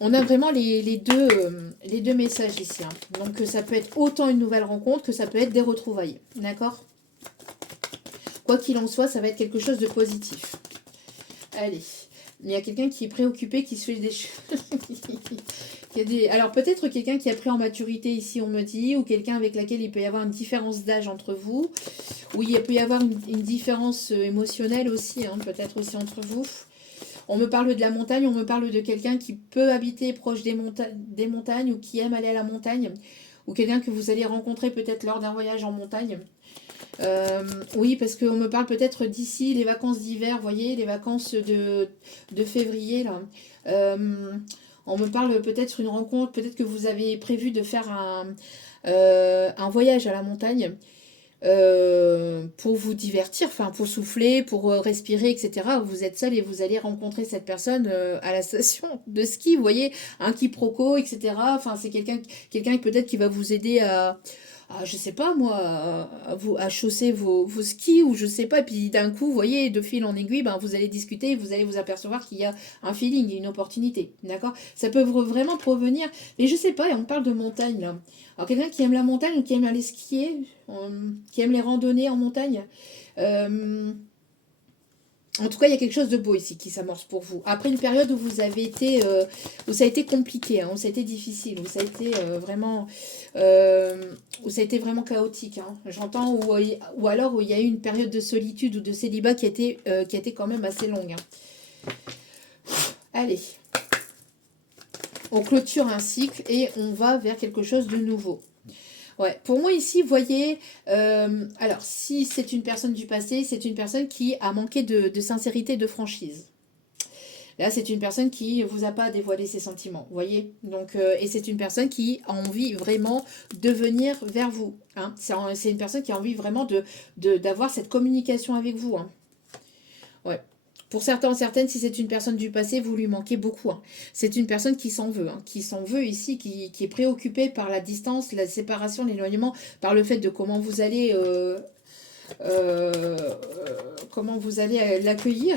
On a vraiment les deux messages ici, hein. Donc ça peut être autant une nouvelle rencontre que ça peut être des retrouvailles. D'accord? Quoi qu'il en soit, ça va être quelque chose de positif. Allez. Il y a quelqu'un qui est préoccupé, qui se fait des... Alors peut-être quelqu'un qui a pris en maturité ici, on me dit, ou quelqu'un avec laquelle il peut y avoir une différence d'âge entre vous, ou il peut y avoir une différence émotionnelle aussi, hein, peut-être aussi entre vous. On me parle de la montagne, on me parle de quelqu'un qui peut habiter proche des montagnes ou qui aime aller à la montagne, ou quelqu'un que vous allez rencontrer peut-être lors d'un voyage en montagne. Oui, parce qu'on me parle peut-être d'ici les vacances d'hiver, vous voyez, les vacances de février, là. On me parle peut-être une rencontre, peut-être que vous avez prévu de faire un voyage à la montagne. Pour vous divertir, enfin pour souffler, pour respirer, etc. Vous êtes seul et vous allez rencontrer cette personne à la station de ski, vous voyez, un quiproquo, etc. Enfin, c'est quelqu'un peut-être qui va vous aider je sais pas moi, à chausser vos skis ou je sais pas, et puis d'un coup, vous voyez, de fil en aiguille, ben, vous allez discuter et vous allez vous apercevoir qu'il y a un feeling, une opportunité, d'accord? Ça peut vraiment provenir, mais je sais pas, et on parle de montagne là. Alors quelqu'un qui aime la montagne ou qui aime aller skier, qui aime les randonnées en montagne, euh, en tout cas, il y a quelque chose de beau ici qui s'amorce pour vous. Après une période où vous avez été, où ça a été compliqué, hein, où ça a été difficile, où ça a été où ça a été vraiment chaotique, hein. J'entends, ou alors où il y a eu une période de solitude ou de célibat qui a été quand même assez longue, hein. Allez, on clôture un cycle et on va vers quelque chose de nouveau. Ouais, pour moi ici, vous voyez, alors si c'est une personne du passé, c'est une personne qui a manqué de sincérité, de franchise. Là, c'est une personne qui ne vous a pas dévoilé ses sentiments, vous voyez. Donc, et c'est une personne qui a envie vraiment de venir vers vous, hein. C'est une personne qui a envie vraiment d'avoir cette communication avec vous, hein. Ouais. Pour certains, certaines, si c'est une personne du passé, vous lui manquez beaucoup, hein. C'est une personne qui s'en veut, hein, qui s'en veut ici, qui est préoccupée par la distance, la séparation, l'éloignement, par le fait de comment vous allez comment vous allez l'accueillir.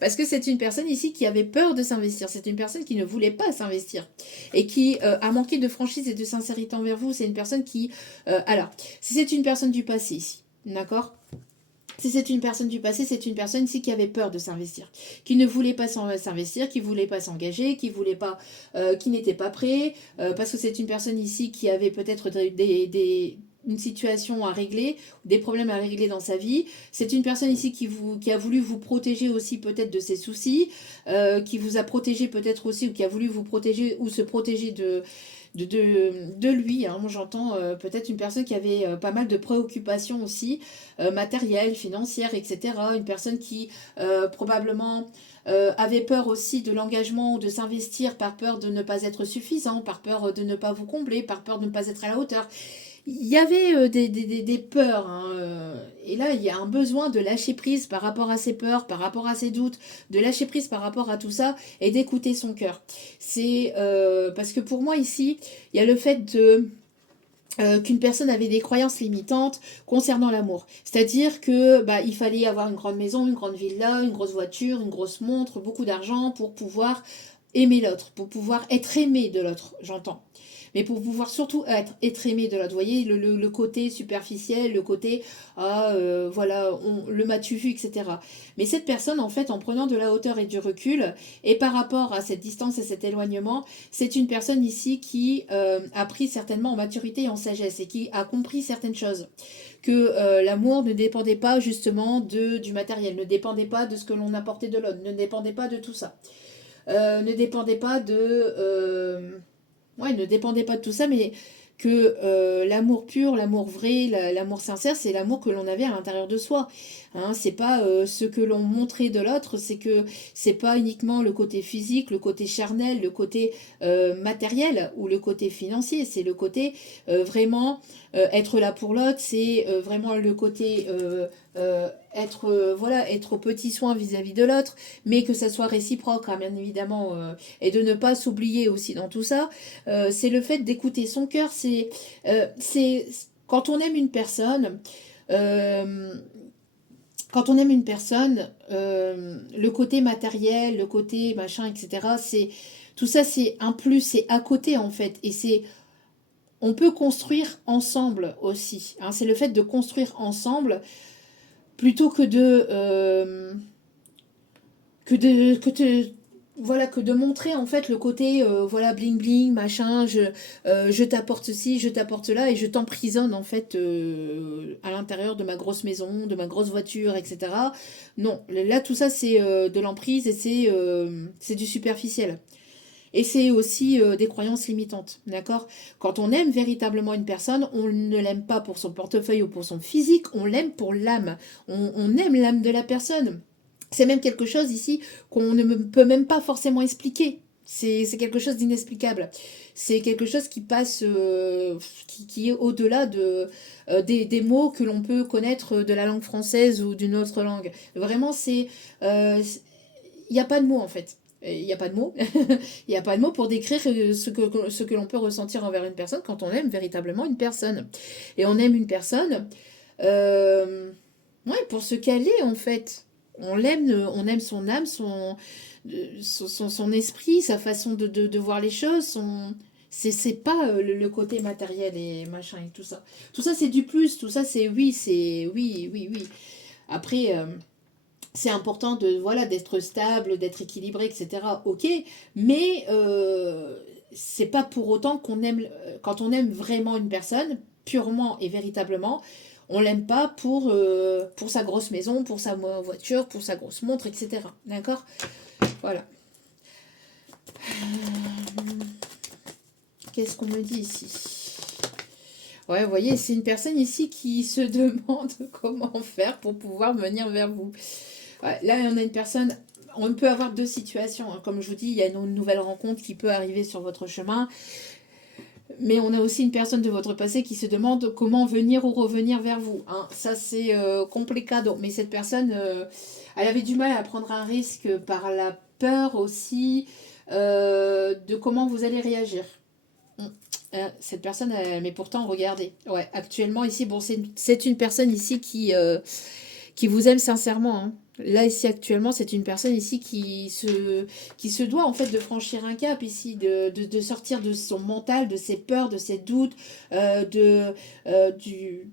Parce que c'est une personne ici qui avait peur de s'investir. C'est une personne qui ne voulait pas s'investir. Et qui a manqué de franchise et de sincérité envers vous. C'est une personne qui... alors, si c'est une personne du passé ici, d'accord? Si c'est une personne du passé, c'est une personne ici qui avait peur de s'investir, qui ne voulait pas s'investir, qui ne voulait pas s'engager, qui n'était pas prêt, parce que c'est une personne ici qui avait peut-être une situation à régler, des problèmes à régler dans sa vie. C'est une personne ici qui a voulu vous protéger aussi peut-être de ses soucis, qui vous a protégé peut-être aussi, ou qui a voulu vous protéger ou se protéger de lui. Hein. Moi, j'entends peut-être une personne qui avait pas mal de préoccupations aussi, matérielles, financières, etc. Une personne qui probablement avait peur aussi de l'engagement ou de s'investir par peur de ne pas être suffisant, par peur de ne pas vous combler, par peur de ne pas être à la hauteur. Il y avait des peurs, hein, et là il y a un besoin de lâcher prise par rapport à ses peurs, par rapport à ses doutes, de lâcher prise par rapport à tout ça et d'écouter son cœur. C'est parce que pour moi ici, il y a le fait qu'une personne avait des croyances limitantes concernant l'amour. C'est-à-dire que il fallait avoir une grande maison, une grande villa, une grosse voiture, une grosse montre, beaucoup d'argent pour pouvoir aimer l'autre, pour pouvoir être aimé de l'autre, j'entends. Mais pour pouvoir surtout être aimé de l'autre. Vous voyez, le côté superficiel, le côté, voilà, le m'as-tu vu, etc. Mais cette personne, en fait, en prenant de la hauteur et du recul, et par rapport à cette distance et cet éloignement, c'est une personne ici qui a pris certainement en maturité et en sagesse, et qui a compris certaines choses. Que l'amour ne dépendait pas justement du matériel, ne dépendait pas de ce que l'on apportait de l'autre, ne dépendait pas de tout ça. Ne dépendait pas ne dépendait pas de tout ça, mais que l'amour pur, l'amour vrai, l'amour sincère, c'est l'amour que l'on avait à l'intérieur de soi. Hein, c'est pas ce que l'on montrait de l'autre, c'est que c'est pas uniquement le côté physique, le côté charnel, le côté matériel ou le côté financier, c'est le côté vraiment être là pour l'autre, c'est vraiment le côté être au petit soin vis-à-vis de l'autre, mais que ça soit réciproque, hein, bien évidemment, et de ne pas s'oublier aussi dans tout ça. C'est le fait d'écouter son cœur. C'est quand on aime une personne. euh, Quand on aime une personne, le côté matériel, le côté machin, etc., tout ça, c'est un plus, c'est à côté en fait. On peut construire ensemble aussi. Hein. C'est le fait de construire ensemble plutôt que de montrer en fait le côté voilà bling bling machin, je t'apporte ceci, je t'apporte là et je t'emprisonne en fait à l'intérieur de ma grosse maison, de ma grosse voiture, etc. Non, là tout ça c'est de l'emprise et c'est du superficiel. Et c'est aussi des croyances limitantes, d'accord? Quand on aime véritablement une personne, on ne l'aime pas pour son portefeuille ou pour son physique, on l'aime pour l'âme. On aime l'âme de la personne. C'est même quelque chose ici qu'on ne peut même pas forcément expliquer. C'est quelque chose d'inexplicable. C'est quelque chose qui passe, qui est au-delà des mots que l'on peut connaître de la langue française ou d'une autre langue. Vraiment, il n'y a pas de mots en fait. Il n'y a pas de mots. Il n'y a pas de mots pour décrire ce que l'on peut ressentir envers une personne quand on aime véritablement une personne. Et on aime une personne euh, ouais, pour ce qu'elle est en fait. On aime son âme, son esprit, sa façon de voir les choses, c'est pas le côté matériel et machin et tout ça. Tout ça c'est du plus, tout ça c'est oui, oui, oui. Après, c'est important voilà, d'être stable, d'être équilibré, etc. Ok, mais c'est pas pour autant qu'on aime, quand on aime vraiment une personne, purement et véritablement, on l'aime pas pour sa grosse maison, pour sa voiture, pour sa grosse montre, etc. D'accord? Voilà. Qu'est-ce qu'on me dit ici? Ouais, vous voyez, c'est une personne ici qui se demande comment faire pour pouvoir venir vers vous. Ouais, là, on a une personne. On peut avoir deux situations. Hein. Comme je vous dis, il y a une nouvelle rencontre qui peut arriver sur votre chemin. Mais on a aussi une personne de votre passé qui se demande comment venir ou revenir vers vous. Hein. Ça, c'est complicado. Mais cette personne, elle avait du mal à prendre un risque par la peur aussi de comment vous allez réagir. Cette personne, mais pourtant, regardez. Ouais, actuellement, ici, bon, c'est une personne ici qui vous aime sincèrement, hein. Là, ici, actuellement, c'est une personne ici qui se doit, en fait, de franchir un cap ici, de sortir de son mental, de ses peurs, de ses doutes, euh, de, euh, du,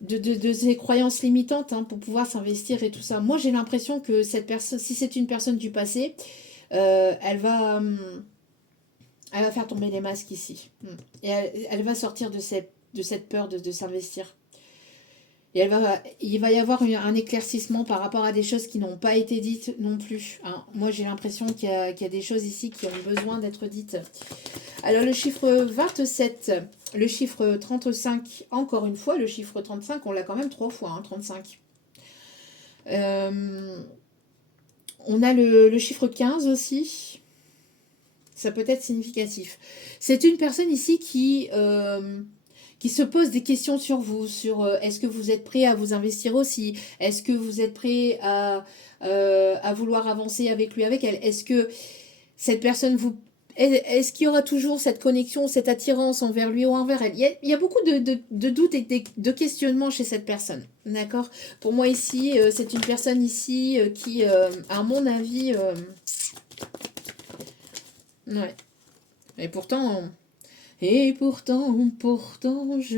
de ses croyances limitantes, hein, pour pouvoir s'investir et tout ça. Moi, j'ai l'impression que cette personne, si c'est une personne du passé, euh, elle va, hum, elle va faire tomber les masques ici. Et elle va sortir de cette peur de s'investir. Et il va y avoir un éclaircissement par rapport à des choses qui n'ont pas été dites non plus, hein. Moi, j'ai l'impression qu'il y a des choses ici qui ont besoin d'être dites. Alors, le chiffre 27, le chiffre 35, encore une fois, le chiffre 35, on l'a quand même 3 fois, hein, 35. Euh, on a le chiffre 15 aussi. Ça peut être significatif. C'est une personne ici qui se pose des questions sur vous, sur est-ce que vous êtes prêt à vous investir aussi, est-ce que vous êtes prêt à vouloir avancer avec lui, avec elle, est-ce que cette personne vous... Est-ce qu'il y aura toujours cette connexion, cette attirance envers lui ou envers elle? Il y a beaucoup de doutes et de questionnements chez cette personne. D'accord? Pour moi ici, c'est une personne ici qui, à mon avis... ouais. Et pourtant, je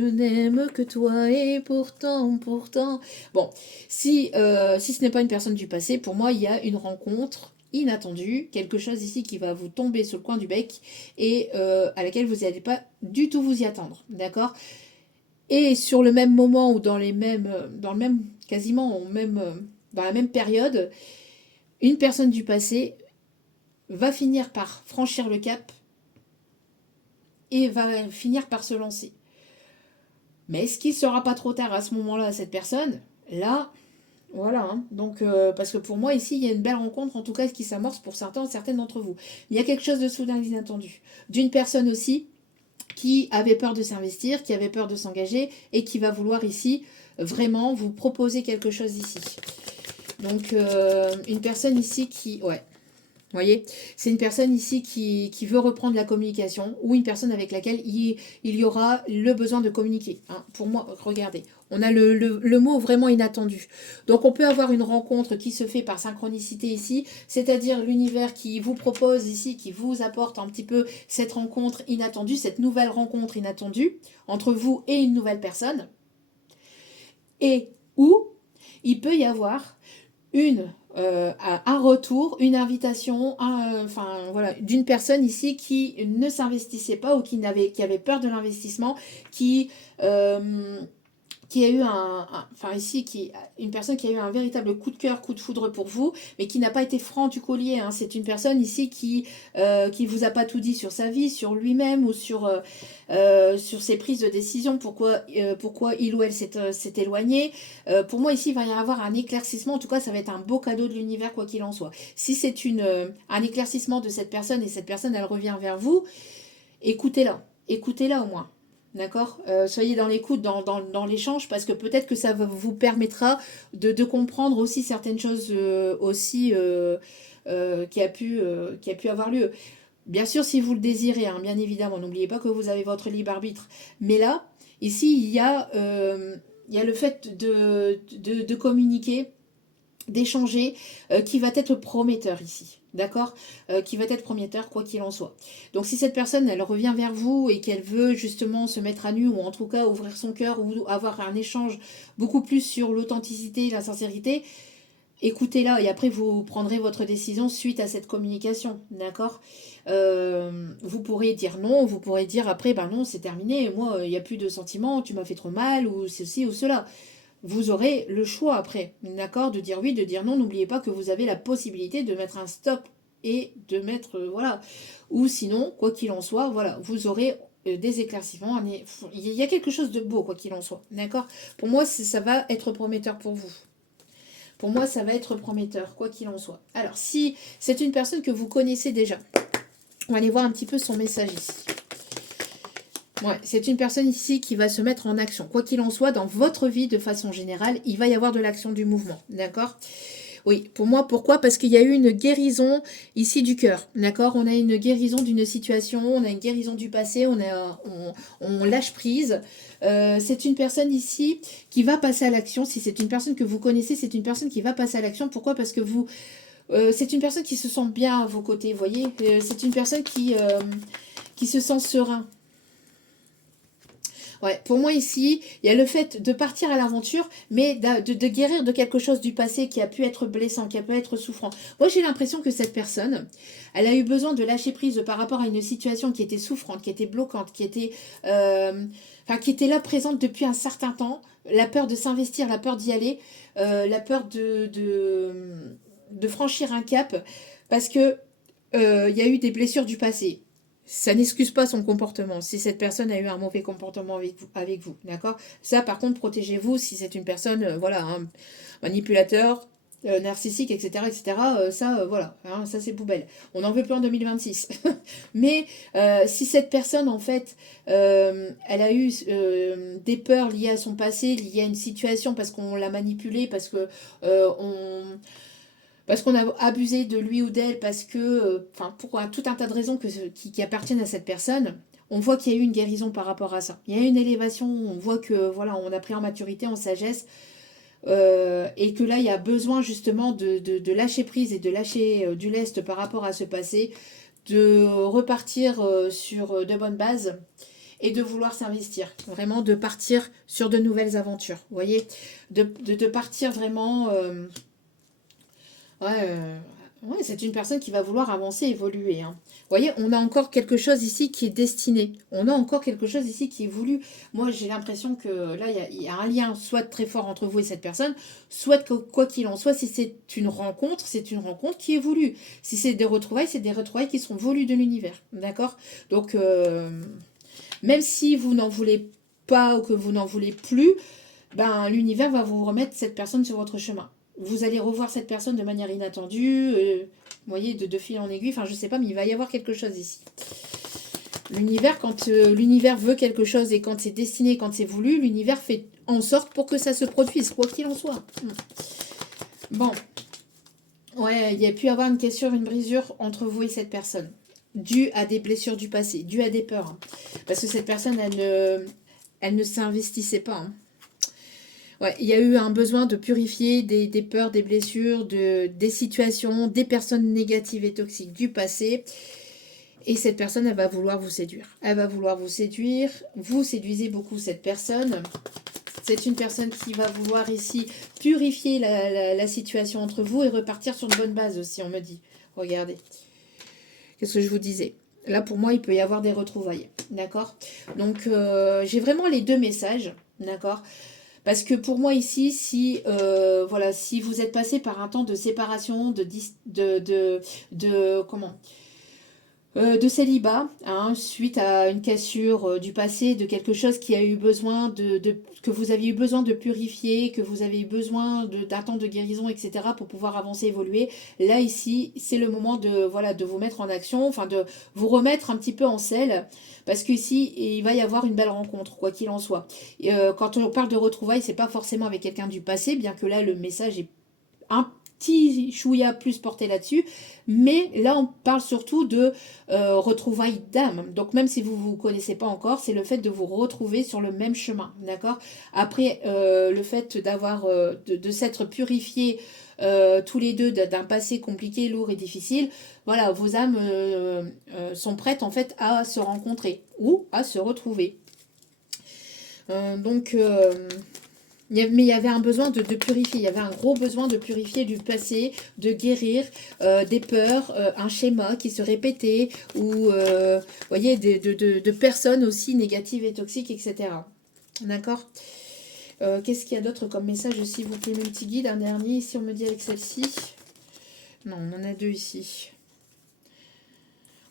n'aime que toi. Et pourtant. Bon, si ce n'est pas une personne du passé, pour moi, il y a une rencontre inattendue, quelque chose ici qui va vous tomber sur le coin du bec et à laquelle vous n'allez pas du tout vous y attendre, d'accord? Et sur le même moment ou dans le même, quasiment au même, dans la même période, une personne du passé va finir par franchir le cap et va finir par se lancer. Mais est-ce qu'il ne sera pas trop tard à ce moment-là, cette personne? Là, voilà, hein. Donc, parce que pour moi, ici, il y a une belle rencontre, en tout cas, qui s'amorce pour certaines d'entre vous. Il y a quelque chose de soudain, d'inattendu. D'une personne aussi qui avait peur de s'investir, qui avait peur de s'engager, et qui va vouloir ici, vraiment, vous proposer quelque chose ici. Donc, une personne ici qui... Ouais. Vous voyez, c'est une personne ici qui veut reprendre la communication ou une personne avec laquelle il y aura le besoin de communiquer, hein. Pour moi, regardez, on a le mot vraiment inattendu. Donc on peut avoir une rencontre qui se fait par synchronicité ici, c'est-à-dire l'univers qui vous propose ici, qui vous apporte un petit peu cette rencontre inattendue, cette nouvelle rencontre inattendue entre vous et une nouvelle personne. Et où il peut y avoir un retour, une invitation, enfin voilà, d'une personne ici qui ne s'investissait pas ou qui avait peur de l'investissement, euh, qui a eu enfin ici, une personne qui a eu un véritable coup de cœur, coup de foudre pour vous, mais qui n'a pas été franc du collier, hein. C'est une personne ici qui vous a pas tout dit sur sa vie, sur lui-même ou sur ses prises de décision, pourquoi il ou elle s'est éloigné. Pour moi ici, il va y avoir un éclaircissement, en tout cas ça va être un beau cadeau de l'univers quoi qu'il en soit. Si c'est un éclaircissement de cette personne et cette personne elle revient vers vous, écoutez-la au moins. D'accord, soyez dans l'écoute, dans l'échange, parce que peut-être que ça vous permettra de comprendre aussi certaines choses qui a pu avoir lieu. Bien sûr, si vous le désirez, hein, bien évidemment, n'oubliez pas que vous avez votre libre arbitre. Mais là, ici, il y a le fait de communiquer, d'échanger, qui va être prometteur ici, d'accord, qui va être prometteur quoi qu'il en soit. Donc si cette personne, elle revient vers vous et qu'elle veut justement se mettre à nu ou en tout cas ouvrir son cœur ou avoir un échange beaucoup plus sur l'authenticité, la sincérité, écoutez-la et après vous prendrez votre décision suite à cette communication, d'accord. Vous pourrez dire non, vous pourrez dire après, ben non, c'est terminé, moi, il n'y a plus de sentiments, tu m'as fait trop mal, ou ceci ou cela. Vous aurez le choix après, d'accord, de dire oui, de dire non. N'oubliez pas que vous avez la possibilité de mettre un stop et de mettre, voilà. Ou sinon, quoi qu'il en soit, voilà, vous aurez des éclaircissements. Il y a quelque chose de beau, quoi qu'il en soit, d'accord. Pour moi, ça va être prometteur pour vous. Pour moi, ça va être prometteur, quoi qu'il en soit. Alors, si c'est une personne que vous connaissez déjà, on va aller voir un petit peu son message ici. Ouais, c'est une personne ici qui va se mettre en action. Quoi qu'il en soit, dans votre vie de façon générale, il va y avoir de l'action, du mouvement. D'accord ? Oui, pour moi, pourquoi? Parce qu'il y a eu une guérison ici du cœur, d'accord? On a une guérison d'une situation, on a une guérison du passé, on lâche prise. C'est une personne ici qui va passer à l'action. Si c'est une personne que vous connaissez, c'est une personne qui va passer à l'action. Pourquoi? Parce que c'est une personne qui se sent bien à vos côtés, vous voyez? C'est une personne qui se sent serein. Ouais, pour moi ici, il y a le fait de partir à l'aventure, mais de guérir de quelque chose du passé qui a pu être blessant, qui a pu être souffrant. Moi, j'ai l'impression que cette personne, elle a eu besoin de lâcher prise par rapport à une situation qui était souffrante, qui était bloquante, enfin, qui était là présente depuis un certain temps. La peur de s'investir, la peur d'y aller, la peur de franchir un cap, parce que il y a eu des blessures du passé. Ça n'excuse pas son comportement. Si cette personne a eu un mauvais comportement avec vous, d'accord? Ça, par contre, protégez-vous si c'est une personne, voilà, un manipulateur, narcissique, etc., etc. Ça, voilà, hein, ça c'est poubelle. On n'en veut plus en 2026. Mais si cette personne, en fait, elle a eu des peurs liées à son passé, liées à une situation parce qu'on l'a manipulée, on parce qu'on a abusé de lui ou d'elle, parce que, enfin, pour tout un tas de raisons qui appartiennent à cette personne, on voit qu'il y a eu une guérison par rapport à ça. Il y a eu une élévation, on voit que, voilà, on a pris en maturité, en sagesse, et que là, il y a besoin justement de lâcher prise et de lâcher du lest par rapport à ce passé, de repartir sur de bonnes bases et de vouloir s'investir. Vraiment, de partir sur de nouvelles aventures. Vous voyez, de partir vraiment. Ouais, ouais, c'est une personne qui va vouloir avancer, évoluer, hein. Vous voyez, on a encore quelque chose ici qui est destiné. On a encore quelque chose ici qui est voulu. Moi, j'ai l'impression que là, il y a un lien soit très fort entre vous et cette personne, soit que quoi qu'il en soit, si c'est une rencontre qui est voulue. Si c'est des retrouvailles qui sont voulues de l'univers. D'accord? Donc, même si vous n'en voulez pas ou que vous n'en voulez plus, ben, l'univers va vous remettre cette personne sur votre chemin. Vous allez revoir cette personne de manière inattendue, vous voyez, de fil en aiguille, enfin je sais pas, mais il va y avoir quelque chose ici. L'univers, quand l'univers veut quelque chose et quand c'est destiné, quand c'est voulu, l'univers fait en sorte pour que ça se produise, quoi qu'il en soit. Bon, ouais, il y a pu y avoir une cassure, une brisure entre vous et cette personne, due à des blessures du passé, due à des peurs, hein. Parce que cette personne, elle ne s'investissait pas, hein. Ouais, il y a eu un besoin de purifier des peurs, des blessures, des situations, des personnes négatives et toxiques du passé. Et cette personne, elle va vouloir vous séduire. Elle va vouloir vous séduire. Vous séduisez beaucoup cette personne. C'est une personne qui va vouloir ici purifier la situation entre vous et repartir sur de bonnes bases aussi, on me dit. Regardez. Qu'est-ce que je vous disais? Là, pour moi, il peut y avoir des retrouvailles. D'accord? Donc, j'ai vraiment les deux messages. D'accord? Parce que pour moi ici, voilà, si vous êtes passé par un temps de séparation, comment, de célibat, hein, suite à une cassure du passé, de quelque chose qui a eu besoin que vous aviez eu besoin de purifier, que vous avez eu besoin d'un temps de guérison, etc., pour pouvoir avancer, évoluer. Là, ici, c'est le moment voilà, de vous mettre en action, enfin de vous remettre un petit peu en selle, parce qu'ici, il va y avoir une belle rencontre, quoi qu'il en soit. Et, quand on parle de retrouvailles, c'est pas forcément avec quelqu'un du passé, bien que là, le message est un petit chouïa plus porté là-dessus, mais là on parle surtout de retrouvailles d'âme. Donc même si vous ne vous connaissez pas encore, c'est le fait de vous retrouver sur le même chemin, d'accord? Après, le fait de s'être purifié tous les deux d'un passé compliqué, lourd et difficile, voilà, vos âmes sont prêtes en fait à se rencontrer ou à se retrouver. Donc mais il y avait un besoin de purifier, il y avait un gros besoin de purifier du passé, de guérir des peurs, un schéma qui se répétait, ou voyez, de personnes aussi négatives et toxiques, etc. D'accord? Qu'est-ce qu'il y a d'autre comme message, s'il vous plaît, multi-guide? Un dernier, ici on me dit avec celle-ci. Non, on en a deux ici.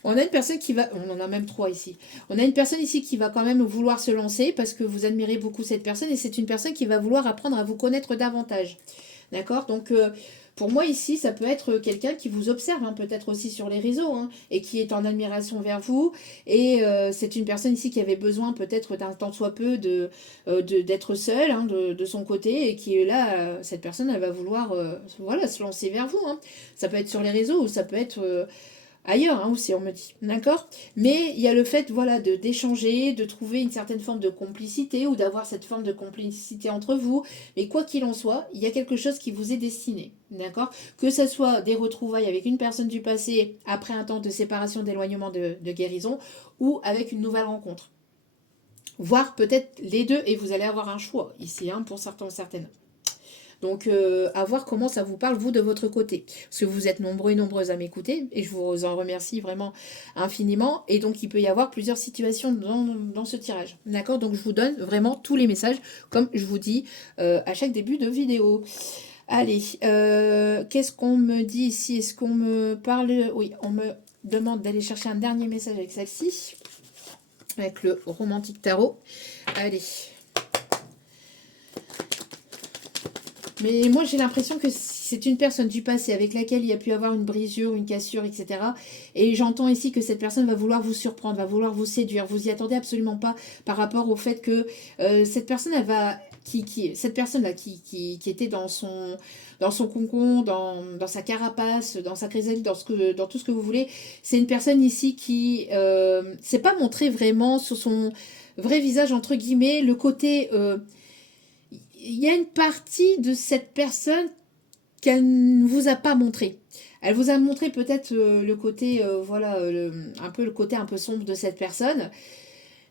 On a une personne qui va... On en a même trois ici. On a une personne ici qui va quand même vouloir se lancer parce que vous admirez beaucoup cette personne et c'est une personne qui va vouloir apprendre à vous connaître davantage. D'accord? Donc, Pour moi, ici, ça peut être quelqu'un qui vous observe, hein, peut-être aussi sur les réseaux, hein, et qui est en admiration vers vous. Et c'est une personne ici qui avait besoin peut-être d'un tant soit peu d'être seule, hein, de son côté, et qui est là, cette personne, elle va vouloir voilà, se lancer vers vous. Hein. Ça peut être sur les réseaux ou ça peut être ailleurs, hein, aussi, on me dit. D'accord. Mais il y a le fait, voilà, d'échanger, de trouver une certaine forme de complicité ou d'avoir cette forme de complicité entre vous. Mais quoi qu'il en soit, il y a quelque chose qui vous est destiné. D'accord. Que ce soit des retrouvailles avec une personne du passé après un temps de séparation, d'éloignement, de guérison, ou avec une nouvelle rencontre. Voire peut-être les deux, et vous allez avoir un choix ici, hein, pour certains ou certaines. Donc, à voir comment ça vous parle, vous, de votre côté. Parce que vous êtes nombreux et nombreuses à m'écouter, et je vous en remercie vraiment infiniment. Et donc, il peut y avoir plusieurs situations dans ce tirage. D'accord. Donc, je vous donne vraiment tous les messages, comme je vous dis à chaque début de vidéo. Allez, qu'est-ce qu'on me dit ici? Est-ce qu'on me parle? Oui, on me demande d'aller chercher un dernier message avec celle-ci, avec le romantique tarot. Allez. Mais moi, j'ai l'impression que c'est une personne du passé avec laquelle il y a pu avoir une brisure, une cassure, etc. Et j'entends ici que cette personne va vouloir vous surprendre, va vouloir vous séduire. Vous y attendez absolument pas par rapport au fait que cette personne, elle va... cette personne-là qui était dans son cocon, dans sa carapace, dans sa chrysalide, dans tout ce que vous voulez, c'est une personne ici qui s'est pas montrée vraiment sur son vrai visage, entre guillemets, le côté... il y a une partie de cette personne qu'elle ne vous a pas montré. Elle vous a montré peut-être le côté, voilà, un peu le côté un peu sombre de cette personne.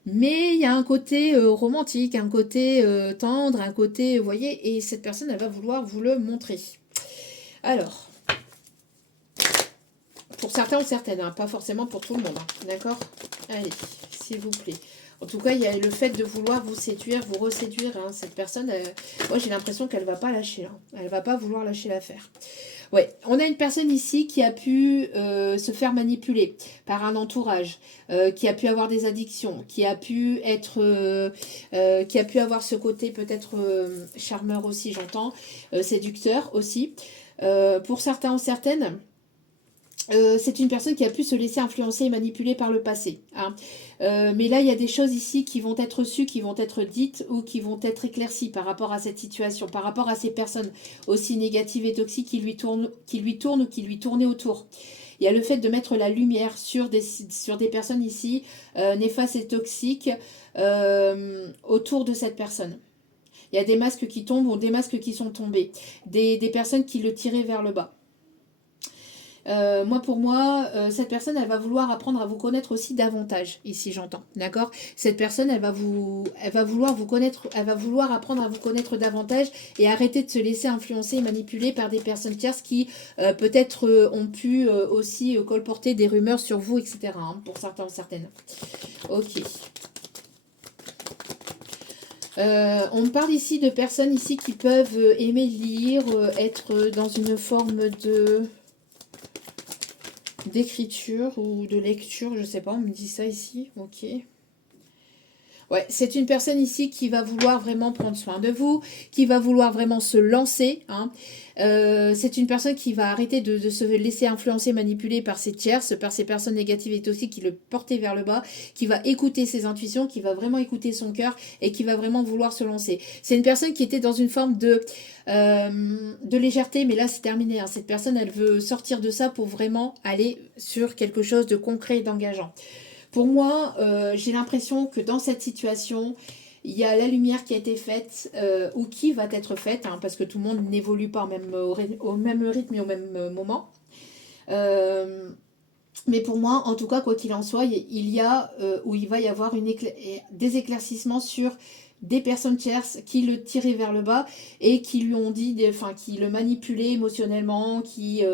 Mais il y a un côté romantique, un côté tendre, un côté, vous voyez, et cette personne, elle va vouloir vous le montrer. Alors, pour certains ou certaines, hein, pas forcément pour tout le monde, hein, d'accord? Allez, s'il vous plaît. En tout cas, il y a le fait de vouloir vous séduire, vous reséduire. Hein, cette personne, moi j'ai l'impression qu'elle ne va pas lâcher. Hein. Elle ne va pas vouloir lâcher l'affaire. Ouais, on a une personne ici qui a pu se faire manipuler par un entourage, qui a pu avoir des addictions, qui a pu être, qui a pu avoir ce côté peut-être charmeur aussi, j'entends, séducteur aussi. Pour certains ou certaines, c'est une personne qui a pu se laisser influencer et manipuler par le passé. Hein. Mais là, il y a des choses ici qui vont être reçues, qui vont être dites ou qui vont être éclaircies par rapport à cette situation, par rapport à ces personnes aussi négatives et toxiques qui lui tournent ou qui lui tournaient autour. Il y a le fait de mettre la lumière sur des personnes ici néfastes et toxiques autour de cette personne. Il y a des masques qui tombent ou des masques qui sont tombés, des personnes qui le tiraient vers le bas. Pour moi, cette personne, elle va vouloir apprendre à vous connaître aussi davantage. Ici, j'entends, d'accord. Cette personne, elle va vouloir vous connaître, elle va vouloir apprendre à vous connaître davantage et arrêter de se laisser influencer et manipuler par des personnes tierces qui peut-être ont pu aussi colporter des rumeurs sur vous, etc. Hein, pour certains ou certaines. Ok. On me parle ici de personnes ici qui peuvent aimer lire, être dans une forme d'écriture ou de lecture, je sais pas, on me dit ça ici, ok. Ouais, c'est une personne ici qui va vouloir vraiment prendre soin de vous, qui va vouloir vraiment se lancer. Hein. C'est une personne qui va arrêter de se laisser influencer, manipuler par ces tierces, par ces personnes négatives et toxiques qui le portaient vers le bas, qui va écouter ses intuitions, qui va vraiment écouter son cœur et qui va vraiment vouloir se lancer. C'est une personne qui était dans une forme de légèreté, mais là c'est terminé. Hein. Cette personne, elle veut sortir de ça pour vraiment aller sur quelque chose de concret et d'engageant. Pour moi, j'ai l'impression que dans cette situation, il y a la lumière qui a été faite ou qui va être faite, hein, parce que tout le monde n'évolue pas au même rythme et au même moment. Mais pour moi, en tout cas, quoi qu'il en soit, il y a ou il va y avoir des éclaircissements sur des personnes tierces qui le tiraient vers le bas et qui lui ont dit, qui le manipulaient émotionnellement, qui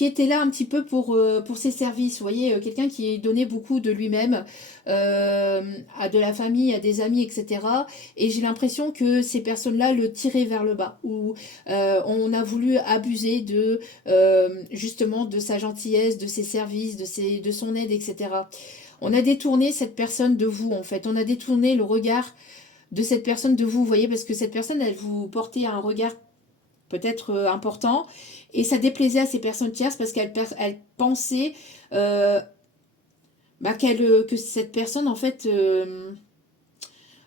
étaient là un petit peu pour ses services. Vous voyez, quelqu'un qui donnait beaucoup de lui-même à de la famille, à des amis, etc. Et j'ai l'impression que ces personnes-là le tiraient vers le bas, où on a voulu abuser justement de sa gentillesse, de ses services, de son aide, etc. On a détourné cette personne de vous, en fait. On a détourné le regard de cette personne de vous, voyez, parce que cette personne, elle vous portait un regard peut-être important. Et ça déplaisait à ces personnes tierces parce qu'elles pensaient que cette personne, en fait,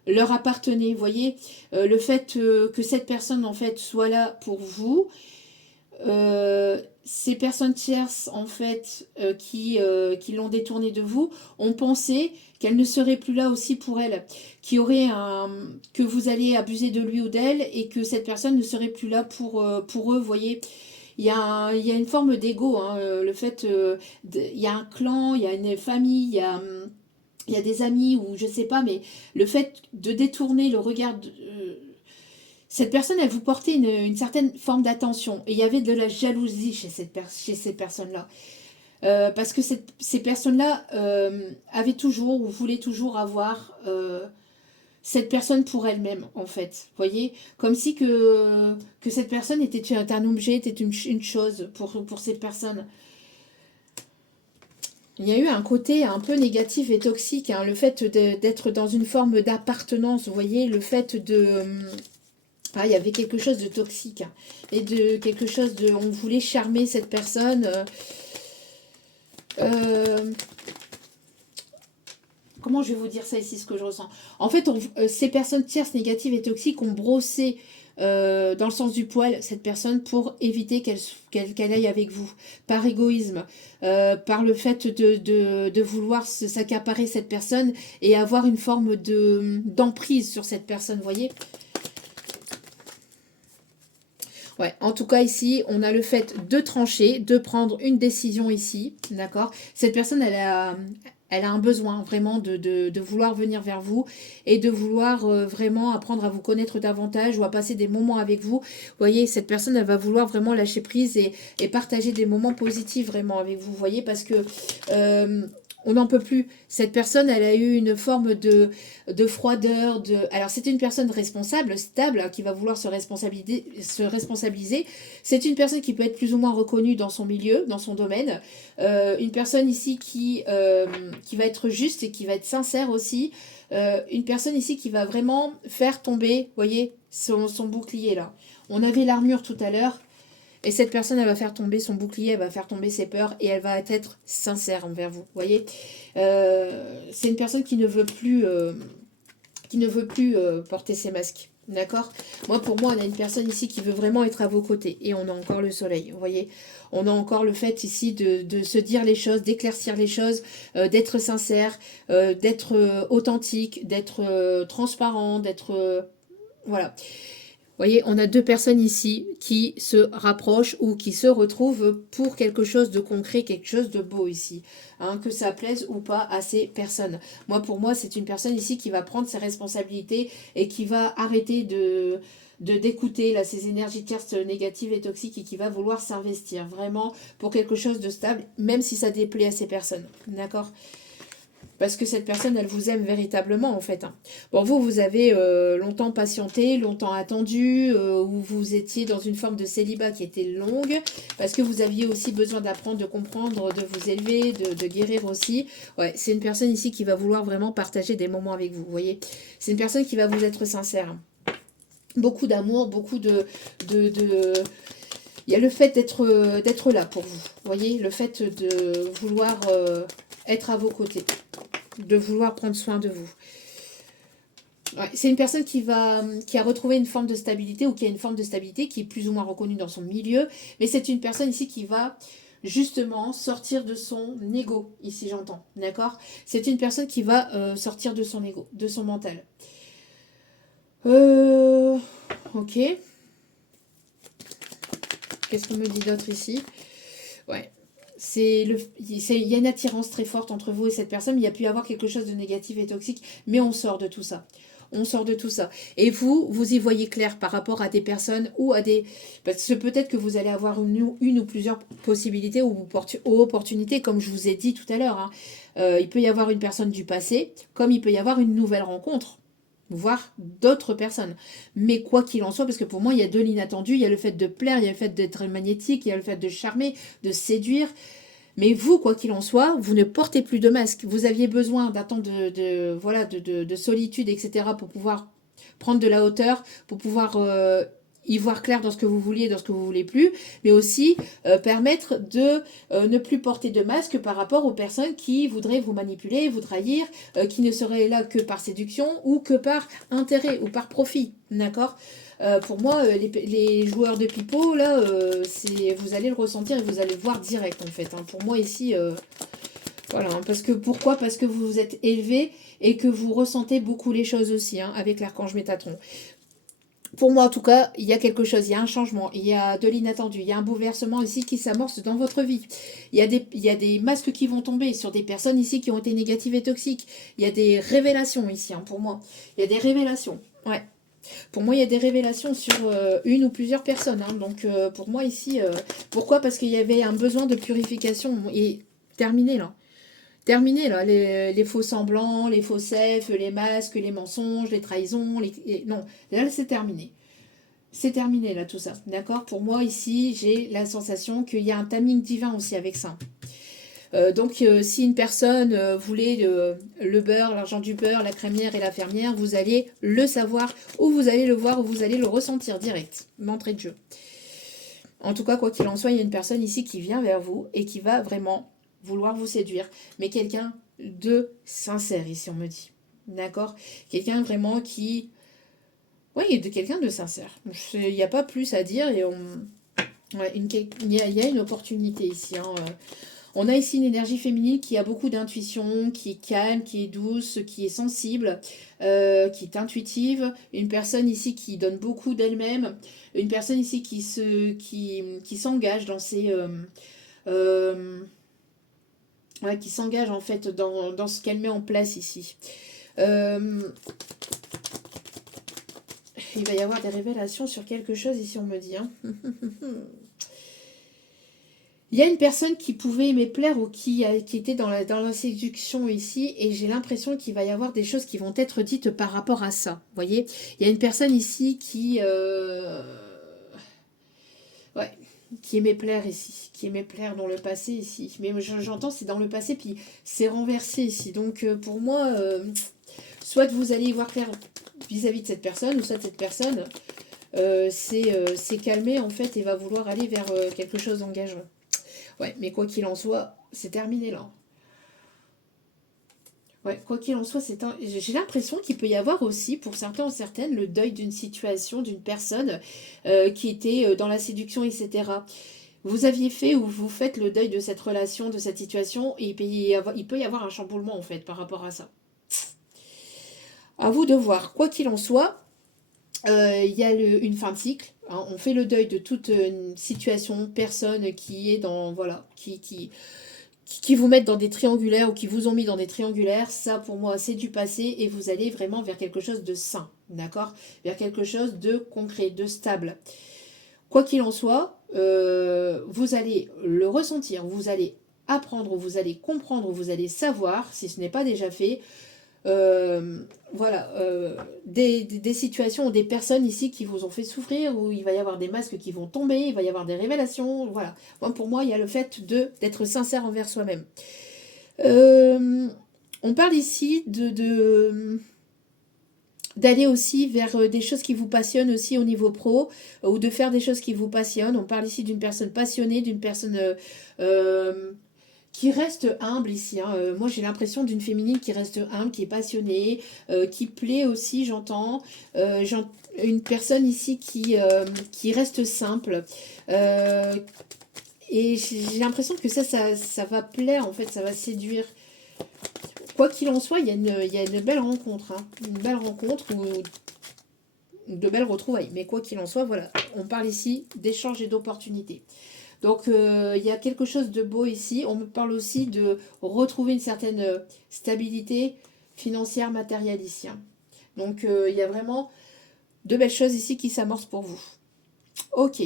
leur appartenait. Vous voyez, le fait que cette personne, en fait, soit là pour vous, ces personnes tierces, en fait, qui l'ont détournée de vous, ont pensé qu'elle ne serait plus là aussi pour elle, que vous allez abuser de lui ou d'elle, et que cette personne ne serait plus là pour eux, vous voyez. Il y a une forme d'ego, hein, le fait, il y a un clan, il y a une famille, il y a des amis, ou je sais pas, mais le fait de détourner le regard cette personne, elle vous portait une certaine forme d'attention. Et il y avait de la jalousie chez ces personnes-là. Parce que ces personnes-là avaient toujours ou voulaient toujours avoir cette personne pour elle-même, en fait. Vous voyez, comme si que cette personne était un objet, était une chose pour ces personnes. Il y a eu un côté un peu négatif et toxique, hein, le fait d'être dans une forme d'appartenance, vous voyez, le fait de... Ah, il y avait quelque chose de toxique, hein, et de quelque chose de... On voulait charmer cette personne. Comment je vais vous dire ça ici, ce que je ressens? En fait, ces personnes tierces négatives et toxiques ont brossé dans le sens du poil cette personne pour éviter qu'elle aille avec vous, par égoïsme, par le fait de vouloir s'accaparer cette personne et avoir une forme d'emprise sur cette personne, vous voyez. Ouais, en tout cas ici, on a le fait de trancher, de prendre une décision ici, d'accord? Cette personne, elle a un besoin vraiment de vouloir venir vers vous et de vouloir vraiment apprendre à vous connaître davantage ou à passer des moments avec vous. Vous voyez, cette personne, elle va vouloir vraiment lâcher prise et partager des moments positifs vraiment avec vous, vous voyez, parce que... on n'en peut plus. Cette personne, elle a eu une forme de froideur. Alors, c'est une personne responsable, stable, hein, qui va vouloir se responsabiliser. C'est une personne qui peut être plus ou moins reconnue dans son milieu, dans son domaine. Une personne ici qui va être juste et qui va être sincère aussi. Une personne ici qui va vraiment faire tomber, vous voyez, son bouclier là. On avait l'armure tout à l'heure. Et cette personne, elle va faire tomber son bouclier, elle va faire tomber ses peurs et elle va être sincère envers vous. Vous voyez, c'est une personne qui ne veut plus, porter ses masques. D'accord? Pour moi, on a une personne ici qui veut vraiment être à vos côtés. Et on a encore le soleil. Vous voyez? On a encore le fait ici de se dire les choses, d'éclaircir les choses, d'être sincère, d'être authentique, d'être transparent, d'être... voilà. Vous voyez, on a deux personnes ici qui se rapprochent ou qui se retrouvent pour quelque chose de concret, quelque chose de beau ici. Hein, que ça plaise ou pas à ces personnes. Pour moi, c'est une personne ici qui va prendre ses responsabilités et qui va arrêter d'écouter là ces énergies tierces négatives et toxiques et qui va vouloir s'investir vraiment pour quelque chose de stable, même si ça déplaît à ces personnes. D'accord ? Parce que cette personne, elle vous aime véritablement, en fait. Hein. Bon, vous avez longtemps patienté, longtemps attendu, où vous étiez dans une forme de célibat qui était longue, parce que vous aviez aussi besoin d'apprendre, de comprendre, de vous élever, de guérir aussi. Ouais, c'est une personne ici qui va vouloir vraiment partager des moments avec vous, vous voyez. C'est une personne qui va vous être sincère. Beaucoup d'amour, beaucoup de... Il y a le fait d'être là pour vous, vous voyez. Le fait de vouloir être à vos côtés, de vouloir prendre soin de vous. Ouais, c'est une personne qui a retrouvé une forme de stabilité ou qui a une forme de stabilité qui est plus ou moins reconnue dans son milieu. Mais c'est une personne ici qui va justement sortir de son ego, ici j'entends. D'accord? C'est une personne qui va sortir de son ego, de son mental. Ok. Qu'est-ce qu'on me dit d'autre ici? Ouais. Il y a une attirance très forte entre vous et cette personne, mais il y a pu y avoir quelque chose de négatif et toxique, mais on sort de tout ça. On sort de tout ça. Et vous y voyez clair par rapport à des personnes ou à des... Parce que peut-être que vous allez avoir une ou plusieurs possibilités ou opportunités, comme je vous ai dit tout à l'heure. Hein. Il peut y avoir une personne du passé, comme il peut y avoir une nouvelle rencontre, voire d'autres personnes. Mais quoi qu'il en soit, parce que pour moi, il y a de l'inattendu, il y a le fait de plaire, il y a le fait d'être magnétique, il y a le fait de charmer, de séduire. Mais vous, quoi qu'il en soit, vous ne portez plus de masque. Vous aviez besoin d'un temps de solitude, etc. pour pouvoir prendre de la hauteur, pour pouvoir y voir clair dans ce que vous vouliez, dans ce que vous voulez plus, mais aussi permettre de ne plus porter de masque par rapport aux personnes qui voudraient vous manipuler, vous trahir, qui ne seraient là que par séduction ou que par intérêt ou par profit, d'accord. Pour moi, les joueurs de pipeau, là, vous allez le ressentir et vous allez le voir direct, en fait. Hein. Pour moi, ici, voilà. Hein, pourquoi? Parce que vous vous êtes élevé et que vous ressentez beaucoup les choses aussi, hein, avec l'archange Métatron. Pour moi, en tout cas, il y a quelque chose, il y a un changement, il y a de l'inattendu, il y a un bouleversement ici qui s'amorce dans votre vie. Il y a des masques qui vont tomber sur des personnes ici qui ont été négatives et toxiques. Il y a des révélations ici, hein, pour moi. Il y a des révélations, ouais. Pour moi, il y a des révélations sur une ou plusieurs personnes. Hein. Donc, pour moi, ici, pourquoi? Parce qu'il y avait un besoin de purification. Et terminé, là. Terminé, là. Les faux semblants, les faux selfs, les masques, les mensonges, les trahisons. Non, là, c'est terminé. C'est terminé, là, tout ça. D'accord? Pour moi, ici, j'ai la sensation qu'il y a un timing divin aussi avec ça. Donc, si une personne voulait le beurre, l'argent du beurre, la crémière et la fermière, vous allez le savoir, ou vous allez le voir, ou vous allez le ressentir direct, d'entrée de jeu. En tout cas, quoi qu'il en soit, il y a une personne ici qui vient vers vous et qui va vraiment vouloir vous séduire. Mais quelqu'un de sincère, ici, on me dit. D'accord? Quelqu'un vraiment qui... Oui, quelqu'un de sincère. Il n'y a pas plus à dire et ouais, il y a une opportunité ici, hein. On a ici une énergie féminine qui a beaucoup d'intuition, qui est calme, qui est douce, qui est sensible, qui est intuitive. Une personne ici qui donne beaucoup d'elle-même. Une personne ici qui s'engage dans ses... ouais, qui s'engage en fait dans ce qu'elle met en place ici. Il va y avoir des révélations sur quelque chose ici, on me dit. Hein. Il y a une personne qui pouvait aimer plaire ou qui était dans la séduction ici, et j'ai l'impression qu'il va y avoir des choses qui vont être dites par rapport à ça. Vous voyez, il y a une personne ici ouais, qui aimait plaire ici, qui aimait plaire dans le passé ici. Mais j'entends c'est dans le passé, puis c'est renversé ici. Donc pour moi, soit vous allez y voir clair vis-à-vis de cette personne, ou soit cette personne s'est calmée en fait et va vouloir aller vers quelque chose d'engageant. Ouais, mais quoi qu'il en soit, c'est terminé là. Ouais, quoi qu'il en soit, j'ai l'impression qu'il peut y avoir aussi, pour certains ou certaines, le deuil d'une situation, d'une personne qui était dans la séduction, etc. Vous aviez fait ou vous faites le deuil de cette relation, de cette situation, et il peut y avoir un chamboulement en fait par rapport à ça. À vous de voir. Quoi qu'il en soit, il y a une fin de cycle. Hein, on fait le deuil de toute une situation, personne qui est dans... Voilà, qui vous mettent dans des triangulaires ou qui vous ont mis dans des triangulaires. Ça, pour moi, c'est du passé et vous allez vraiment vers quelque chose de sain. D'accord? Vers quelque chose de concret, de stable. Quoi qu'il en soit, vous allez le ressentir, vous allez apprendre, vous allez comprendre, vous allez savoir, si ce n'est pas déjà fait, voilà, des situations ou des personnes ici qui vous ont fait souffrir, où il va y avoir des masques qui vont tomber, il va y avoir des révélations, voilà. Pour moi, il y a le fait d'être sincère envers soi-même. On parle ici d'aller aussi vers des choses qui vous passionnent aussi au niveau pro, ou de faire des choses qui vous passionnent. On parle ici d'une personne passionnée, d'une personne... qui reste humble ici. Hein. Moi, j'ai l'impression d'une féminine qui reste humble, qui est passionnée, qui plaît aussi, j'entends. Une personne ici qui reste simple. Et j'ai l'impression que ça va plaire, en fait, ça va séduire. Quoi qu'il en soit, il y a une belle rencontre. Hein. Une belle rencontre ou de belles retrouvailles. Mais quoi qu'il en soit, voilà, on parle ici d'échanges et d'opportunités. Donc, il y a quelque chose de beau ici. On me parle aussi de retrouver une certaine stabilité financière, matérielle ici. Hein. Donc, il y a vraiment de belles choses ici qui s'amorcent pour vous. Ok.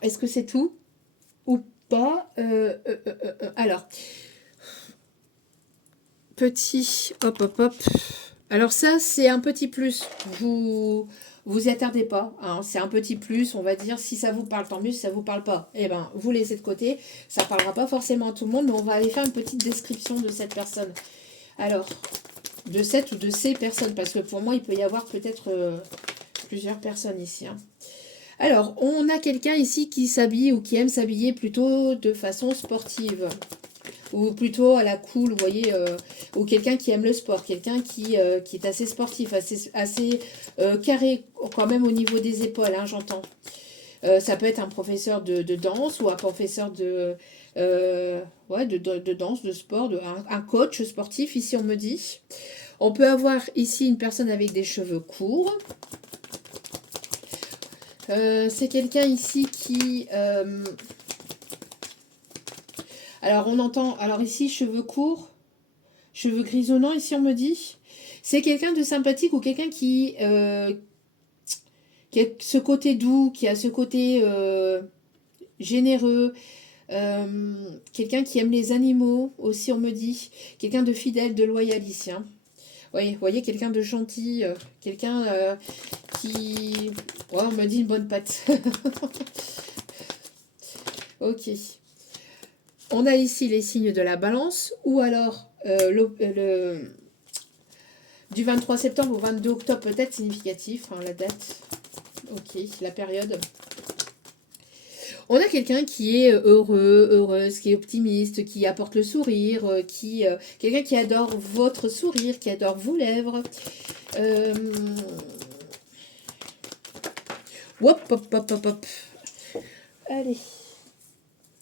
Est-ce que c'est tout ou pas? Alors, petit, hop, hop, hop. Alors ça, c'est un petit plus. Vous y attardez pas. Hein. C'est un petit plus, on va dire. Si ça vous parle, tant mieux. Si ça vous parle pas, eh ben, vous laissez de côté. Ça parlera pas forcément à tout le monde, mais on va aller faire une petite description de cette personne. Alors, de cette ou de ces personnes, parce que pour moi, il peut y avoir peut-être plusieurs personnes ici. Hein. Alors, on a quelqu'un ici qui s'habille ou qui aime s'habiller plutôt de façon sportive. Ou plutôt à la cool, vous voyez, ou quelqu'un qui aime le sport, quelqu'un qui est assez sportif, assez carré quand même au niveau des épaules, hein, j'entends. Ça peut être un professeur de danse ou un professeur ouais, de danse, de sport, un coach sportif, ici on me dit. On peut avoir ici une personne avec des cheveux courts. C'est quelqu'un ici qui... alors on entend... Alors ici, cheveux courts, cheveux grisonnants, ici on me dit. C'est quelqu'un de sympathique ou quelqu'un qui a ce côté doux, qui a ce côté généreux. Quelqu'un qui aime les animaux, aussi on me dit. Quelqu'un de fidèle, de loyal ici. Hein. Oui, vous voyez, quelqu'un de gentil, quelqu'un qui... Ouais, on me dit une bonne patte. Ok. On a ici les signes de la balance, ou alors du 23 septembre au 22 octobre, peut-être significatif, hein, la date. Ok, la période. On a quelqu'un qui est heureux, heureuse, qui est optimiste, qui apporte le sourire, quelqu'un qui adore votre sourire, qui adore vos lèvres. Hop, hop, hop, hop, hop. Allez.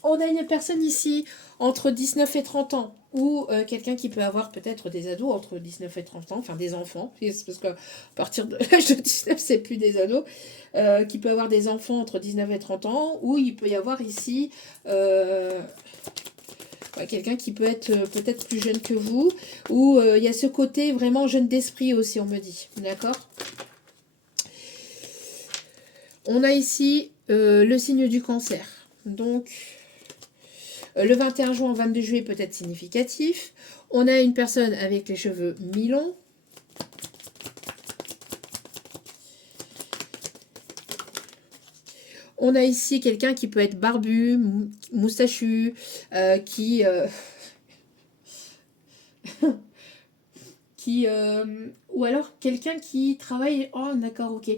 On a une personne ici entre 19 et 30 ans, ou quelqu'un qui peut avoir peut-être des ados entre 19 et 30 ans, enfin des enfants, parce qu'à partir de l'âge de 19, c'est plus des ados, qui peut avoir des enfants entre 19 et 30 ans, ou il peut y avoir ici quelqu'un qui peut être peut-être plus jeune que vous, ou il y a ce côté vraiment jeune d'esprit aussi, on me dit, d'accord ? On a ici le signe du cancer, donc... le 21 juin, 22 juillet peut être significatif. On a une personne avec les cheveux mi-longs. On a ici quelqu'un qui peut être barbu, moustachu, ou alors quelqu'un qui travaille... Oh, d'accord, ok.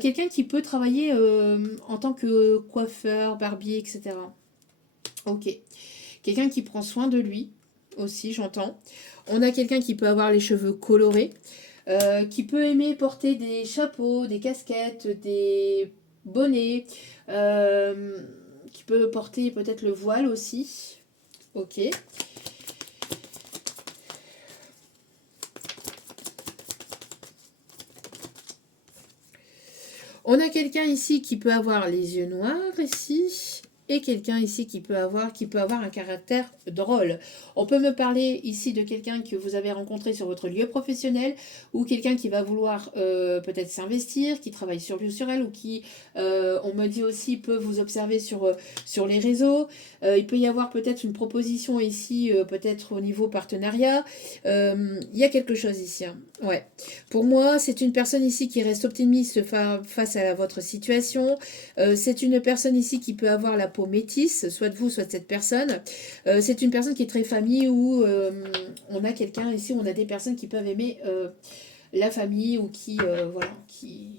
Quelqu'un qui peut travailler en tant que coiffeur, barbier, etc. Ok. Quelqu'un qui prend soin de lui aussi, j'entends. On a quelqu'un qui peut avoir les cheveux colorés, qui peut aimer porter des chapeaux, des casquettes, des bonnets, qui peut porter peut-être le voile aussi. Ok. On a quelqu'un ici qui peut avoir les yeux noirs ici. Et quelqu'un ici qui peut avoir un caractère drôle. On peut me parler ici de quelqu'un que vous avez rencontré sur votre lieu professionnel, ou quelqu'un qui va vouloir peut-être s'investir, qui travaille sur lui ou sur elle, ou qui, on me dit aussi, peut vous observer sur les réseaux. Il peut y avoir peut-être une proposition ici, peut-être au niveau partenariat. Il y a quelque chose ici. Hein. Ouais. Pour moi, c'est une personne ici qui reste optimiste face à votre situation. C'est une personne ici qui peut avoir la peau métisse, soit de vous, soit de cette personne. C'est une personne qui est très famille, où on a quelqu'un ici, on a des personnes qui peuvent aimer la famille, ou voilà, qui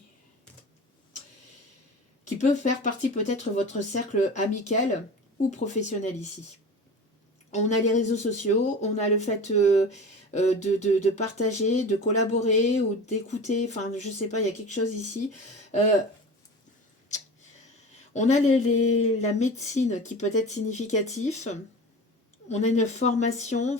peut faire partie peut-être de votre cercle amical ou professionnel ici. On a les réseaux sociaux, on a le fait de partager, de collaborer ou d'écouter, enfin je sais pas, il y a quelque chose ici. On a la médecine qui peut être significatif. On a une formation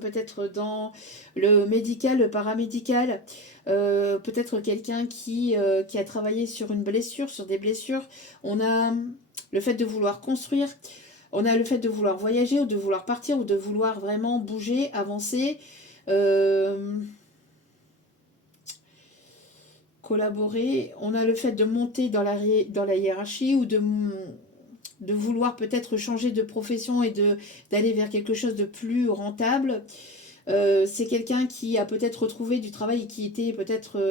peut-être dans le médical, le paramédical. Peut-être quelqu'un qui a travaillé sur une blessure, sur des blessures. On a le fait de vouloir construire. On a le fait de vouloir voyager, ou de vouloir partir, ou de vouloir vraiment bouger, avancer. Collaborer. On a le fait de monter dans la hiérarchie, ou de vouloir peut-être changer de profession et d'aller vers quelque chose de plus rentable. C'est quelqu'un qui a peut-être retrouvé du travail et qui était peut-être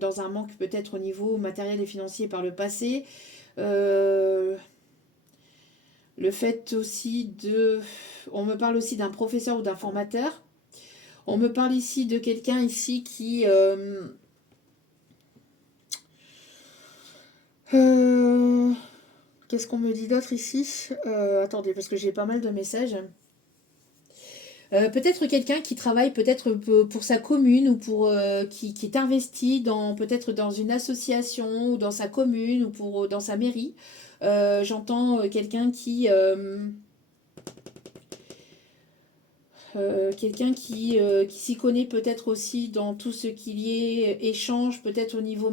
dans un manque peut-être au niveau matériel et financier par le passé. Le fait aussi on me parle aussi d'un professeur ou d'un formateur. On me parle ici de quelqu'un ici qui Qu'est-ce qu'on me dit d'autre ici? Attendez, parce que j'ai pas mal de messages. Peut-être quelqu'un qui travaille peut-être pour sa commune ou qui est investi peut-être dans une association ou dans sa commune ou dans sa mairie. J'entends quelqu'un qui s'y connaît peut-être aussi dans tout ce qu'il y est échange, peut-être au niveau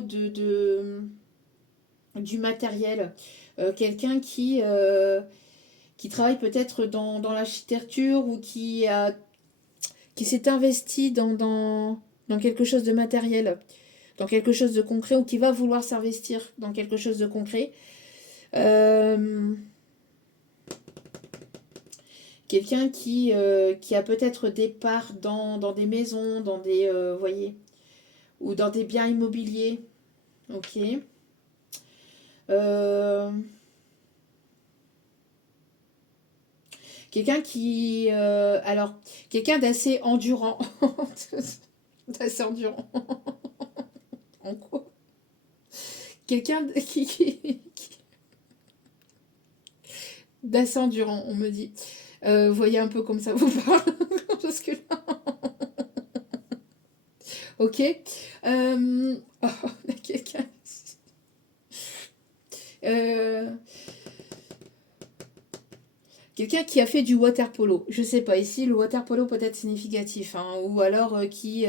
du matériel. Quelqu'un qui travaille peut-être dans l'architecture ou qui s'est investi dans quelque chose de matériel, dans quelque chose de concret ou qui va vouloir s'investir dans quelque chose de concret. Euh, Quelqu'un qui a peut-être des parts dans des maisons, voyez, ou dans des biens immobiliers. Ok. Euh, alors, quelqu'un d'assez endurant. D'assez endurant. En quoi? Quelqu'un d'assez endurant, on me dit. Voyez un peu comme ça vous parle. Parce que là, ok. Oh, on a quelqu'un. Euh, Quelqu'un qui a fait du water polo. Je sais pas, ici le water polo peut être significatif. Hein, ou alors qui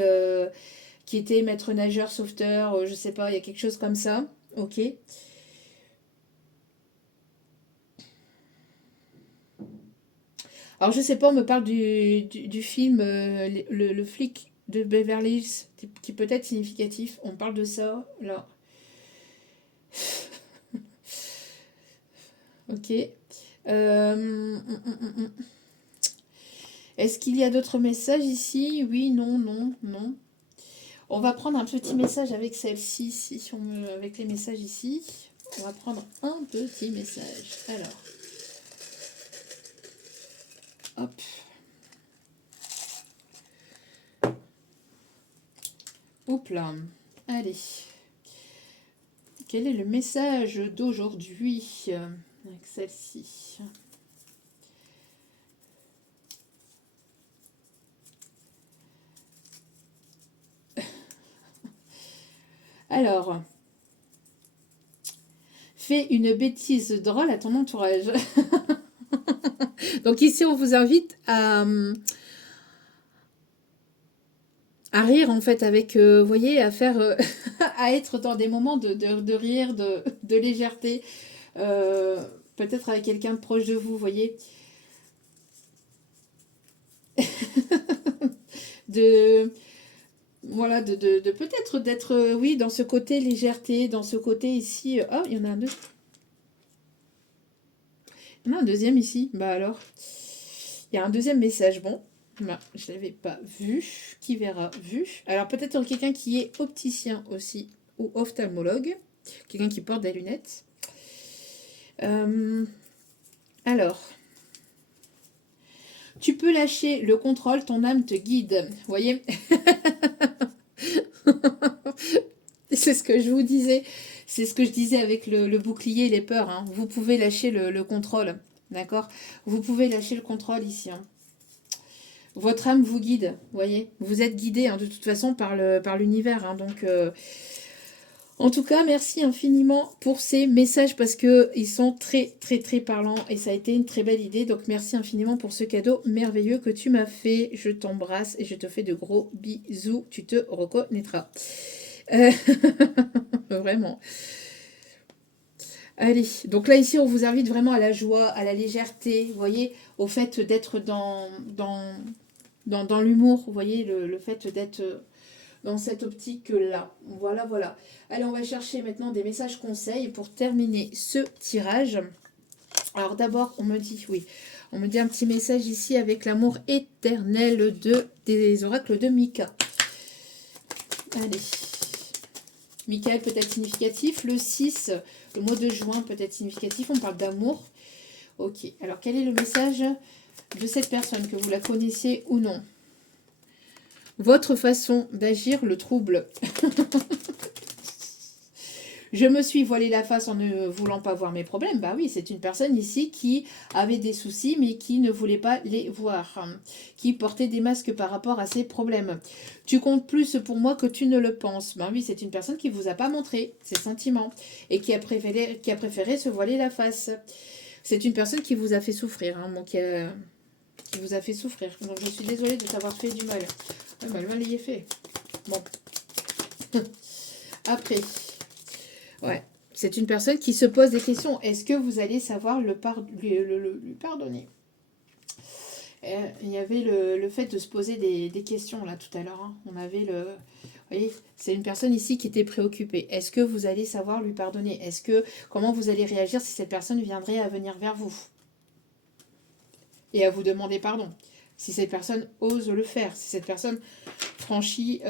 était maître nageur, sauveteur, je sais pas, il y a quelque chose comme ça. Ok. Alors je sais pas, on me parle du film le flic de Beverly Hills, qui peut être significatif. On parle de ça, là. Ok. Hum. Est-ce qu'il y a d'autres messages ici? Oui, non, non, non. On va prendre un petit message avec celle-ci, avec les messages ici. On va prendre un petit message. Alors, hop. Hop là. Allez. Quel est le message d'aujourd'hui avec celle-ci? Alors, fais une bêtise drôle à ton entourage. Donc ici, on vous invite à rire en fait avec, vous voyez, à faire, à être dans des moments de rire, de légèreté, euh, peut-être avec quelqu'un de proche de vous, vous voyez, de voilà, de peut-être d'être, oui, dans ce côté légèreté, dans ce côté ici. Oh, il y en a un deuxième. Il y en a un deuxième ici. Bah alors, il y a un deuxième message. Bon, bah, je l'avais pas vu. Qui verra vu. Alors peut-être quelqu'un qui est opticien aussi ou ophtalmologue, quelqu'un qui porte des lunettes. Euh, alors, tu peux lâcher le contrôle, ton âme te guide. Vous voyez? C'est ce que je vous disais. C'est ce que je disais avec le bouclier et les peurs. Hein. Vous pouvez lâcher le contrôle. D'accord? Vous pouvez lâcher le contrôle ici. Hein. Votre âme vous guide. Vous voyez? Vous êtes guidé hein, de toute façon par l'univers. Hein. Donc, en tout cas, merci infiniment pour ces messages parce qu'ils sont très, très, très parlants et ça a été une très belle idée. Donc, merci infiniment pour ce cadeau merveilleux que tu m'as fait. Je t'embrasse et je te fais de gros bisous. Tu te reconnaîtras. Euh, Vraiment. Allez, donc là ici on vous invite vraiment à la joie, à la légèreté, vous voyez, au fait d'être dans l'humour, vous voyez, le fait d'être dans cette optique-là. Voilà, voilà. Allez, on va chercher maintenant des messages conseils pour terminer ce tirage. Alors d'abord, oui, on me dit un petit message ici avec l'amour éternel des oracles de Mika. Allez. Michael peut être significatif. Le 6, le mois de juin peut être significatif. On parle d'amour. Ok. Alors, quel est le message de cette personne, que vous la connaissiez ou non? Votre façon d'agir le trouble. Je me suis voilé la face en ne voulant pas voir mes problèmes. Bah oui, c'est une personne ici qui avait des soucis, mais qui ne voulait pas les voir, hein, qui portait des masques par rapport à ses problèmes. Tu comptes plus pour moi que tu ne le penses. Bah oui, c'est une personne qui vous a pas montré ses sentiments et qui a préféré se voiler la face. C'est une personne qui vous a fait souffrir, hein, qui vous a fait souffrir. Donc je suis désolée de t'avoir fait du mal. Ouais, bah, le mal y est fait. Bon. Après, ouais, c'est une personne qui se pose des questions. Est-ce que vous allez savoir lui pardonner? Il y avait le fait de se poser des questions là tout à l'heure, hein. On avait le... Vous voyez, c'est une personne ici qui était préoccupée. Est-ce que vous allez savoir lui pardonner? Comment vous allez réagir si cette personne viendrait à venir vers vous et à vous demander pardon? Si cette personne ose le faire, si cette personne franchit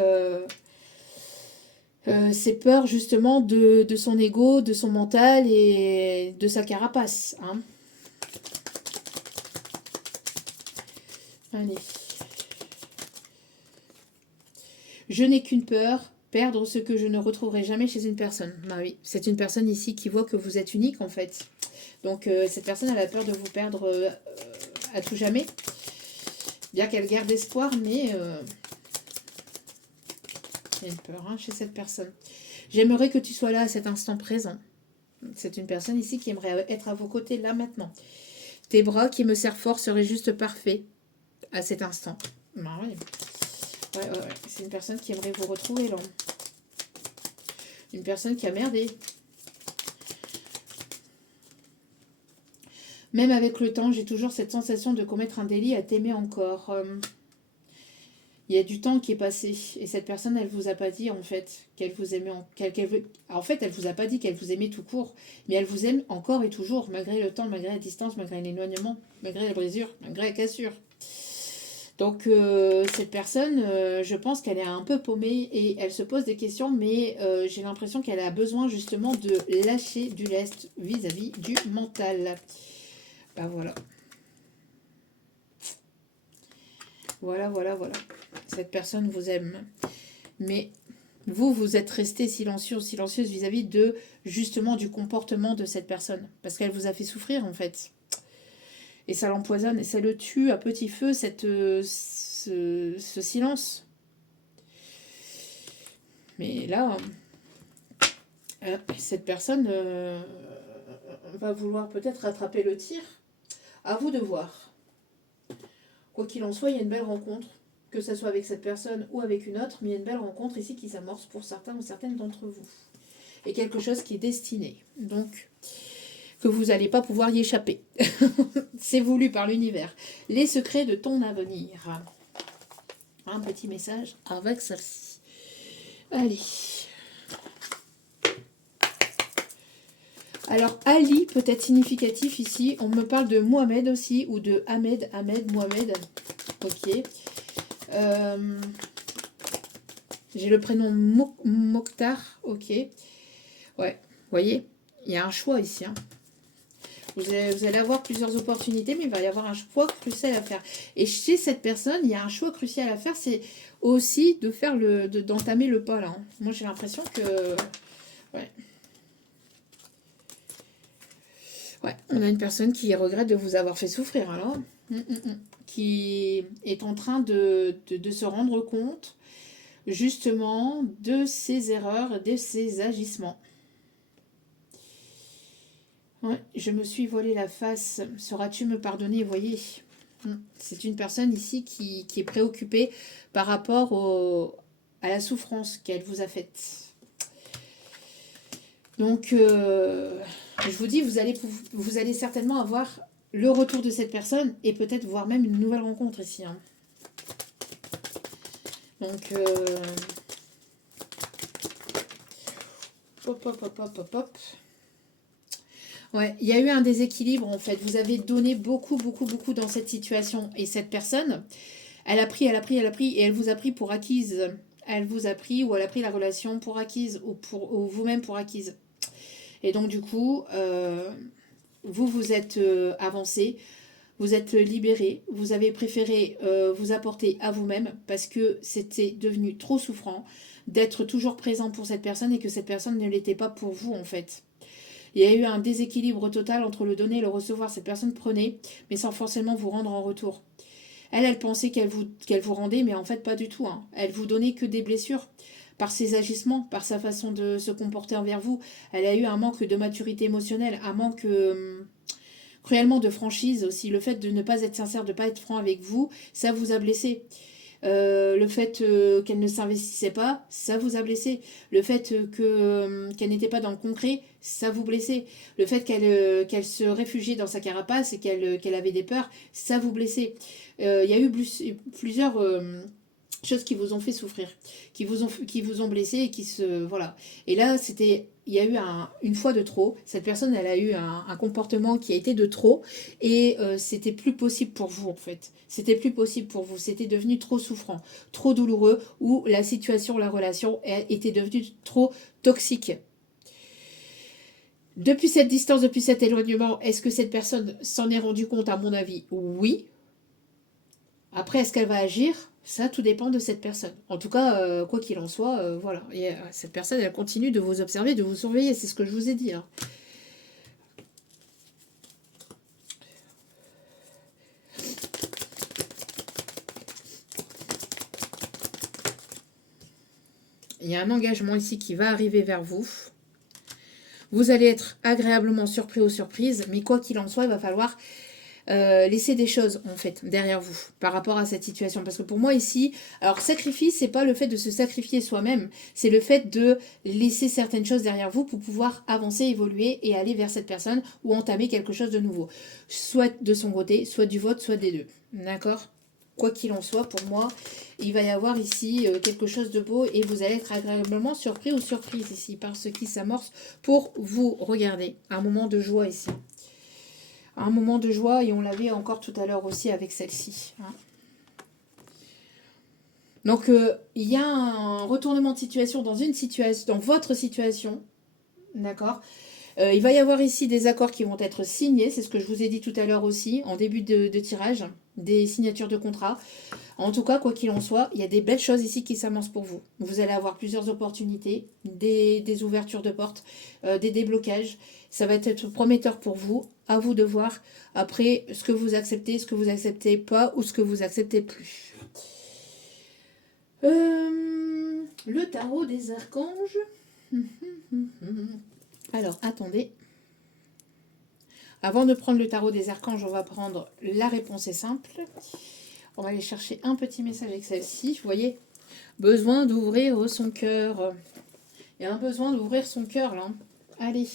ses peurs justement de son ego, de son mental et de sa carapace, hein. Allez. Je n'ai qu'une peur, perdre ce que je ne retrouverai jamais chez une personne. Bah oui, c'est une personne ici qui voit que vous êtes unique en fait. Donc cette personne elle a peur de vous perdre à tout jamais. Bien qu'elle garde espoir, mais il y a une peur, hein, chez cette personne. J'aimerais que tu sois là à cet instant présent. C'est une personne ici qui aimerait être à vos côtés là maintenant. Tes bras qui me serrent fort seraient juste parfaits à cet instant. Bah oui. Ouais. C'est une personne qui aimerait vous retrouver là. Une personne qui a merdé. Même avec le temps, j'ai toujours cette sensation de commettre un délit à t'aimer encore. Il y a du temps qui est passé. Et cette personne, elle vous a pas dit en fait qu'elle vous aimait. En fait, elle vous a pas dit qu'elle vous aimait tout court. Mais elle vous aime encore et toujours, malgré le temps, malgré la distance, malgré l'éloignement, malgré la brisure, malgré la cassure. Donc cette personne, je pense qu'elle est un peu paumée et elle se pose des questions, mais j'ai l'impression qu'elle a besoin justement de lâcher du lest vis-à-vis du mental. Bah voilà. Voilà. Cette personne vous aime. Mais vous êtes resté silencieux ou silencieuse vis-à-vis de justement du comportement de cette personne. Parce qu'elle vous a fait souffrir en fait. Et ça l'empoisonne et ça le tue à petit feu, ce silence. Mais là, cette personne va vouloir peut-être rattraper le tir. À vous de voir. Quoi qu'il en soit, il y a une belle rencontre. Que ce soit avec cette personne ou avec une autre, mais il y a une belle rencontre ici qui s'amorce pour certains ou certaines d'entre vous. Et quelque chose qui est destiné. Donc, que vous n'allez pas pouvoir y échapper. C'est voulu par l'univers. Les secrets de ton avenir. Un petit message avec celle-ci. Allez. Alors, Ali peut être significatif ici. On me parle de Mohamed aussi, ou de Ahmed, Mohamed. Ok. J'ai le prénom Mokhtar. Ok. Ouais, vous voyez, il y a un choix ici, hein. Vous allez avoir plusieurs opportunités, mais il va y avoir un choix crucial à faire. Et chez cette personne, il y a un choix crucial à faire, c'est aussi de faire d'entamer le pas là, hein. Moi, j'ai l'impression que... Ouais. Ouais, on a une personne qui regrette de vous avoir fait souffrir, alors. Qui est en train de se rendre compte, justement, de ses erreurs, de ses agissements. Ouais, je me suis voilé la face. Sauras-tu me pardonner? Vous voyez, c'est une personne ici qui est préoccupée par rapport à la souffrance qu'elle vous a faite. Donc, je vous dis, vous allez certainement avoir le retour de cette personne et peut-être voir même une nouvelle rencontre ici, hein. Donc, hop. Ouais, il y a eu un déséquilibre en fait. Vous avez donné beaucoup dans cette situation. Et cette personne, elle a pris, et elle vous a pris pour acquise. Elle vous a pris ou elle a pris la relation pour acquise ou vous-même pour acquise. Et donc du coup, vous êtes avancé. Vous êtes libéré, vous avez préféré vous apporter à vous-même parce que c'était devenu trop souffrant d'être toujours présent pour cette personne et que cette personne ne l'était pas pour vous en fait. Il y a eu un déséquilibre total entre le donner et le recevoir. Cette personne prenait, mais sans forcément vous rendre en retour. Elle pensait qu'elle vous rendait, mais en fait pas du tout. Hein. Elle vous donnait que des blessures par ses agissements, par sa façon de se comporter envers vous. Elle a eu un manque de maturité émotionnelle, un manque cruellement de franchise aussi. Le fait de ne pas être sincère, de ne pas être franc avec vous, ça vous a blessé. Le fait qu'elle ne s'investissait pas, ça vous a blessé. Le fait qu'elle n'était pas dans le concret, ça vous blessait. Le fait qu'elle se réfugiait dans sa carapace et qu'elle avait des peurs, ça vous blessait. Il y a eu plusieurs choses qui vous ont fait souffrir, qui vous ont blessé et qui se... Voilà. Et là, il y a eu une fois de trop. Cette personne, elle a eu un comportement qui a été de trop et c'était plus possible pour vous en fait. C'était plus possible pour vous. C'était devenu trop souffrant, trop douloureux ou la situation, la relation était devenue trop toxique. Depuis cette distance, depuis cet éloignement, est-ce que cette personne s'en est rendue compte? À mon avis, oui. Après, est-ce qu'elle va agir? Ça, tout dépend de cette personne. En tout cas, quoi qu'il en soit, voilà. Et cette personne, elle continue de vous observer, de vous surveiller. C'est ce que je vous ai dit. Hein. Il y a un engagement ici qui va arriver vers vous. Vous allez être agréablement surpris ou surprise, mais quoi qu'il en soit, il va falloir laisser des choses en fait derrière vous par rapport à cette situation, parce que pour moi ici, alors sacrifice, c'est pas le fait de se sacrifier soi-même, c'est le fait de laisser certaines choses derrière vous pour pouvoir avancer, évoluer et aller vers cette personne ou entamer quelque chose de nouveau, soit de son côté, soit du vôtre, soit des deux, d'accord? Quoi qu'il en soit, pour moi, il va y avoir ici quelque chose de beau et vous allez être agréablement surpris ou surprise ici par ce qui s'amorce pour vous. Regardez, un moment de joie ici. Un moment de joie, et on l'avait encore tout à l'heure aussi avec celle-ci. Hein. Donc, il y a un retournement de situation dans votre situation, d'accord. Il va y avoir ici des accords qui vont être signés, c'est ce que je vous ai dit tout à l'heure aussi, en début de tirage, des signatures de contrat. En tout cas, quoi qu'il en soit, il y a des belles choses ici qui s'amorcent pour vous. Vous allez avoir plusieurs opportunités, des ouvertures de portes, des déblocages. Ça va être prometteur pour vous. À vous de voir après ce que vous acceptez pas ou ce que vous acceptez plus. Le tarot des archanges. Alors, attendez. Avant de prendre le tarot des archanges, on va prendre la réponse est simple. On va aller chercher un petit message avec celle-ci. Vous voyez, besoin d'ouvrir son cœur. Il y a un besoin d'ouvrir son cœur, là. Allez.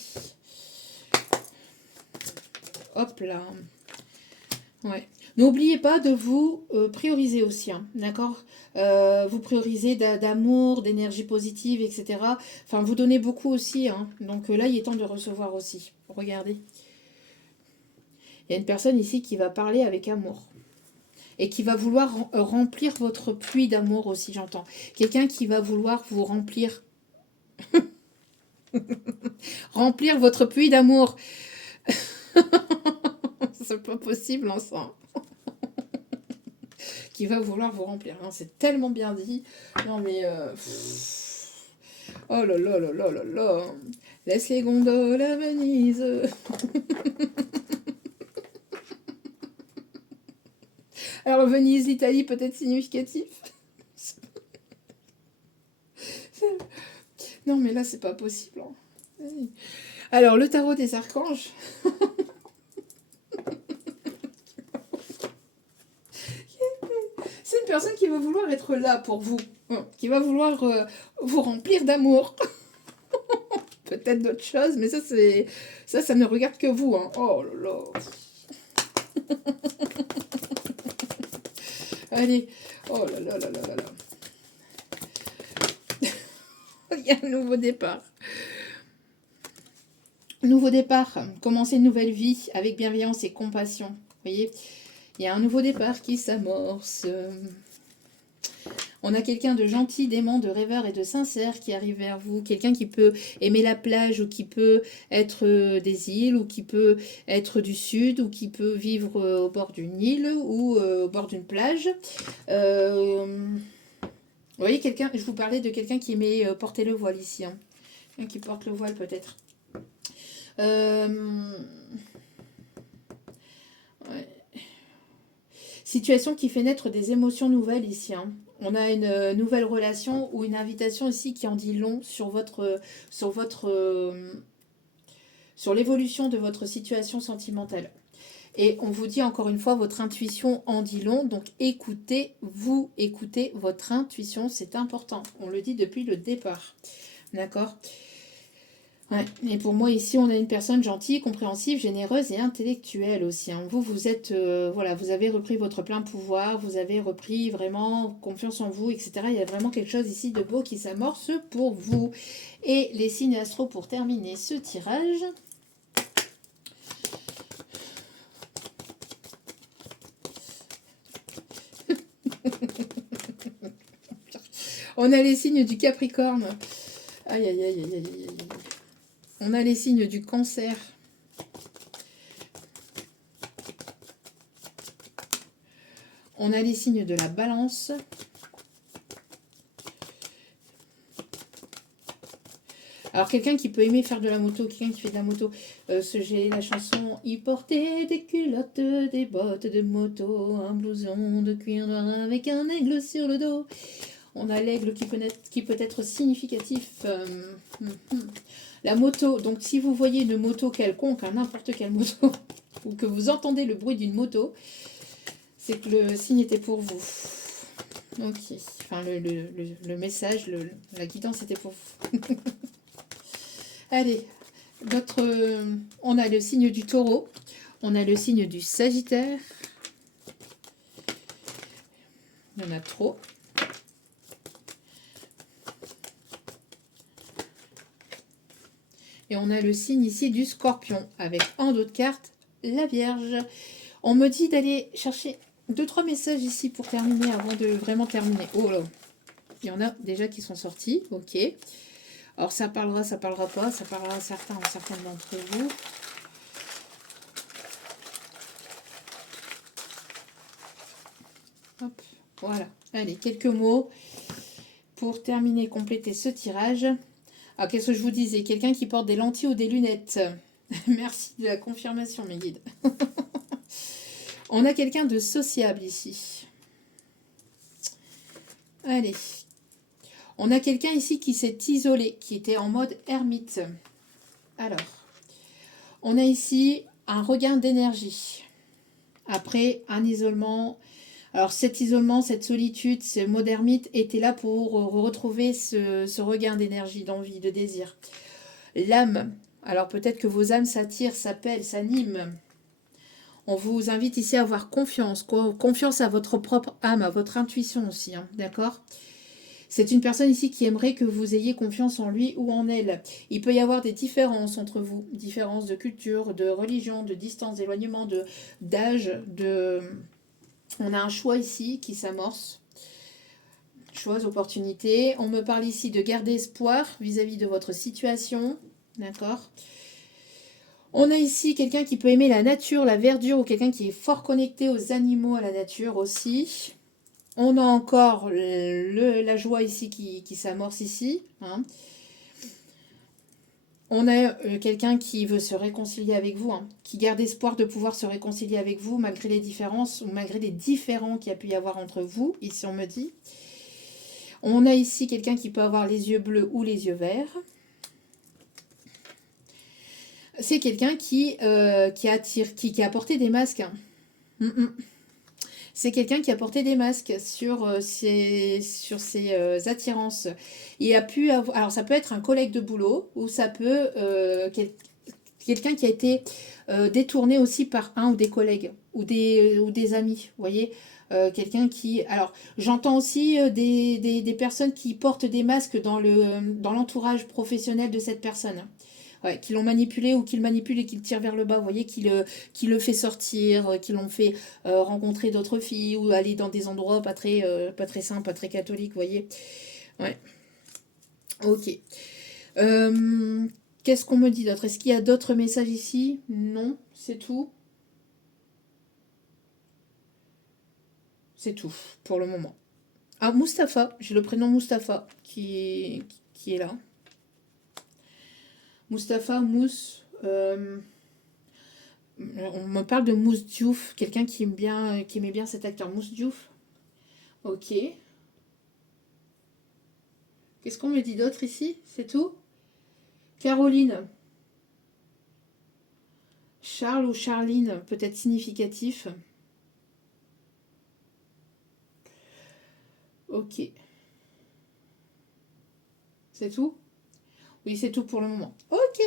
Hop là. Ouais. N'oubliez pas de vous prioriser aussi, hein, d'accord. Vous priorisez d'amour, d'énergie positive, etc. Enfin, vous donnez beaucoup aussi. Hein. Donc là, il est temps de recevoir aussi. Regardez. Il y a une personne ici qui va parler avec amour. Et qui va vouloir remplir votre puits d'amour aussi, j'entends. Quelqu'un qui va vouloir vous remplir. Remplir votre puits d'amour. C'est pas possible, ensemble. Qui va vouloir vous remplir. Hein. C'est tellement bien dit. Non, mais... Oh là là là là là là. Laisse les gondoles à Venise. Alors, Venise, l'Italie, peut-être significatif. Non, mais là, c'est pas possible. Hein. Alors, le tarot des archanges. C'est une personne qui va vouloir être là pour vous. Qui va vouloir vous remplir d'amour. Peut-être d'autres choses, mais ça ne regarde que vous. Hein. Oh là là. Allez. Oh là là là là là là. Il y a un nouveau départ. Nouveau départ. Commencer une nouvelle vie avec bienveillance et compassion. Vous voyez, il y a un nouveau départ qui s'amorce. On a quelqu'un de gentil, d'aimant, de rêveur et de sincère qui arrive vers vous. Quelqu'un qui peut aimer la plage ou qui peut être des îles ou qui peut être du sud ou qui peut vivre au bord d'une île ou au bord d'une plage. Vous voyez, quelqu'un, je vous parlais de quelqu'un qui aimait porter le voile ici. Hein. Quelqu'un qui porte le voile peut-être. Ouais. Situation qui fait naître des émotions nouvelles ici. Hein. On a une nouvelle relation ou une invitation ici qui en dit long sur l'évolution de votre situation sentimentale. Et on vous dit encore une fois, votre intuition en dit long, donc écoutez votre intuition, c'est important. On le dit depuis le départ. D'accord ? Ouais. Et pour moi, ici, on a une personne gentille, compréhensive, généreuse et intellectuelle aussi. Hein. Vous êtes, voilà, vous avez repris votre plein pouvoir, vous avez repris vraiment confiance en vous, etc. Il y a vraiment quelque chose ici de beau qui s'amorce pour vous. Et les signes astro pour terminer ce tirage. On a les signes du Capricorne. Aïe, aïe, aïe, aïe, aïe, aïe. On a les signes du Cancer. On a les signes de la Balance. Alors, quelqu'un qui peut aimer faire de la moto, quelqu'un qui fait de la moto, j'ai la chanson « Il portait des culottes, des bottes de moto, un blouson de cuir noir avec un aigle sur le dos ». On a l'aigle qui peut être significatif. La moto, donc si vous voyez une moto quelconque, n'importe quelle moto, ou que vous entendez le bruit d'une moto, c'est que le signe était pour vous. Ok, enfin le message, la guidance était pour vous. Allez, on a le signe du Taureau, on a le signe du Sagittaire. Il y en a trop. Et on a le signe ici du Scorpion, avec en d'autres cartes, la Vierge. On me dit d'aller chercher 2-3 messages ici pour terminer, avant de vraiment terminer. Oh là, il y en a déjà qui sont sortis, ok. Alors ça parlera pas, ça parlera à certains ou certaines d'entre vous. Hop, voilà. Allez, quelques mots pour terminer, compléter ce tirage. Alors, qu'est-ce que je vous disais? Quelqu'un qui porte des lentilles ou des lunettes. Merci de la confirmation, mes guides. On a quelqu'un de sociable ici. Allez. On a quelqu'un ici qui s'est isolé, qui était en mode ermite. Alors, on a ici un regain d'énergie. Après, un isolement. Alors, cet isolement, cette solitude, ce mode ermite était là pour retrouver ce regain d'énergie, d'envie, de désir. L'âme. Alors, peut-être que vos âmes s'attirent, s'appellent, s'animent. On vous invite ici à avoir confiance. Confiance à votre propre âme, à votre intuition aussi. Hein, d'accord ? C'est une personne ici qui aimerait que vous ayez confiance en lui ou en elle. Il peut y avoir des différences entre vous. Différences de culture, de religion, de distance, d'éloignement, d'âge, On a un choix ici qui s'amorce. Choix, opportunité. On me parle ici de garder espoir vis-à-vis de votre situation. D'accord ? On a ici quelqu'un qui peut aimer la nature, la verdure, ou quelqu'un qui est fort connecté aux animaux, à la nature aussi. On a encore la joie ici qui s'amorce ici. Hein. On a quelqu'un qui veut se réconcilier avec vous, hein, qui garde espoir de pouvoir se réconcilier avec vous malgré les différences ou malgré les différends qu'il y a pu y avoir entre vous, ici on me dit. On a ici quelqu'un qui peut avoir les yeux bleus ou les yeux verts. C'est quelqu'un qui a porté des masques. Hein. C'est quelqu'un qui a porté des masques sur ses attirances. Il a pu avoir, alors ça peut être un collègue de boulot ou ça peut quelqu'un qui a été détourné aussi par un ou des collègues ou des amis. Vous voyez, quelqu'un qui. Alors j'entends aussi des personnes qui portent des masques dans l'entourage professionnel de cette personne. Ouais, qui l'ont manipulé ou qui le manipule et qui le tire vers le bas. Vous voyez, qui le fait sortir, qui l'ont fait rencontrer d'autres filles ou aller dans des endroits pas très sains, pas très catholiques, vous voyez. Ouais, ok. Euh, Qu'est-ce qu'on me dit d'autre? Est-ce qu'il y a d'autres messages ici? Non, c'est tout. C'est tout pour le moment. Ah, Mustapha, j'ai le prénom Mustapha qui est là. Mustapha, Mousse. On me parle de Mousse Diouf, quelqu'un qui aimait bien cet acteur. Mousse Diouf. Ok. Qu'est-ce qu'on me dit d'autre ici? C'est tout? Caroline. Charles ou Charline, peut-être significatif. Ok. C'est tout? Oui, c'est tout pour le moment. Ok.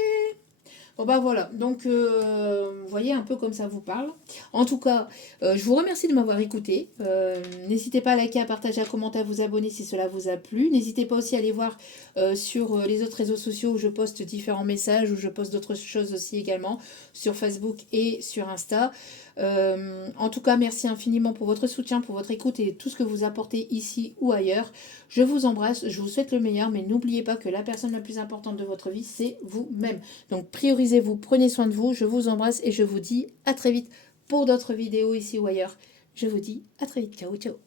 Bon bah voilà, donc vous voyez un peu comme ça vous parle. En tout cas, je vous remercie de m'avoir écouté. N'hésitez pas à liker, à partager, à commenter, à vous abonner si cela vous a plu. N'hésitez pas aussi à aller voir sur les autres réseaux sociaux où je poste différents messages, où je poste d'autres choses aussi également, sur Facebook et sur Insta. En tout cas, merci infiniment pour votre soutien, pour votre écoute et tout ce que vous apportez ici ou ailleurs. Je vous embrasse, je vous souhaite le meilleur, mais n'oubliez pas que la personne la plus importante de votre vie, c'est vous-même. Donc priorisez-vous, prenez soin de vous, je vous embrasse et je vous dis à très vite pour d'autres vidéos ici ou ailleurs. Je vous dis à très vite, ciao ciao.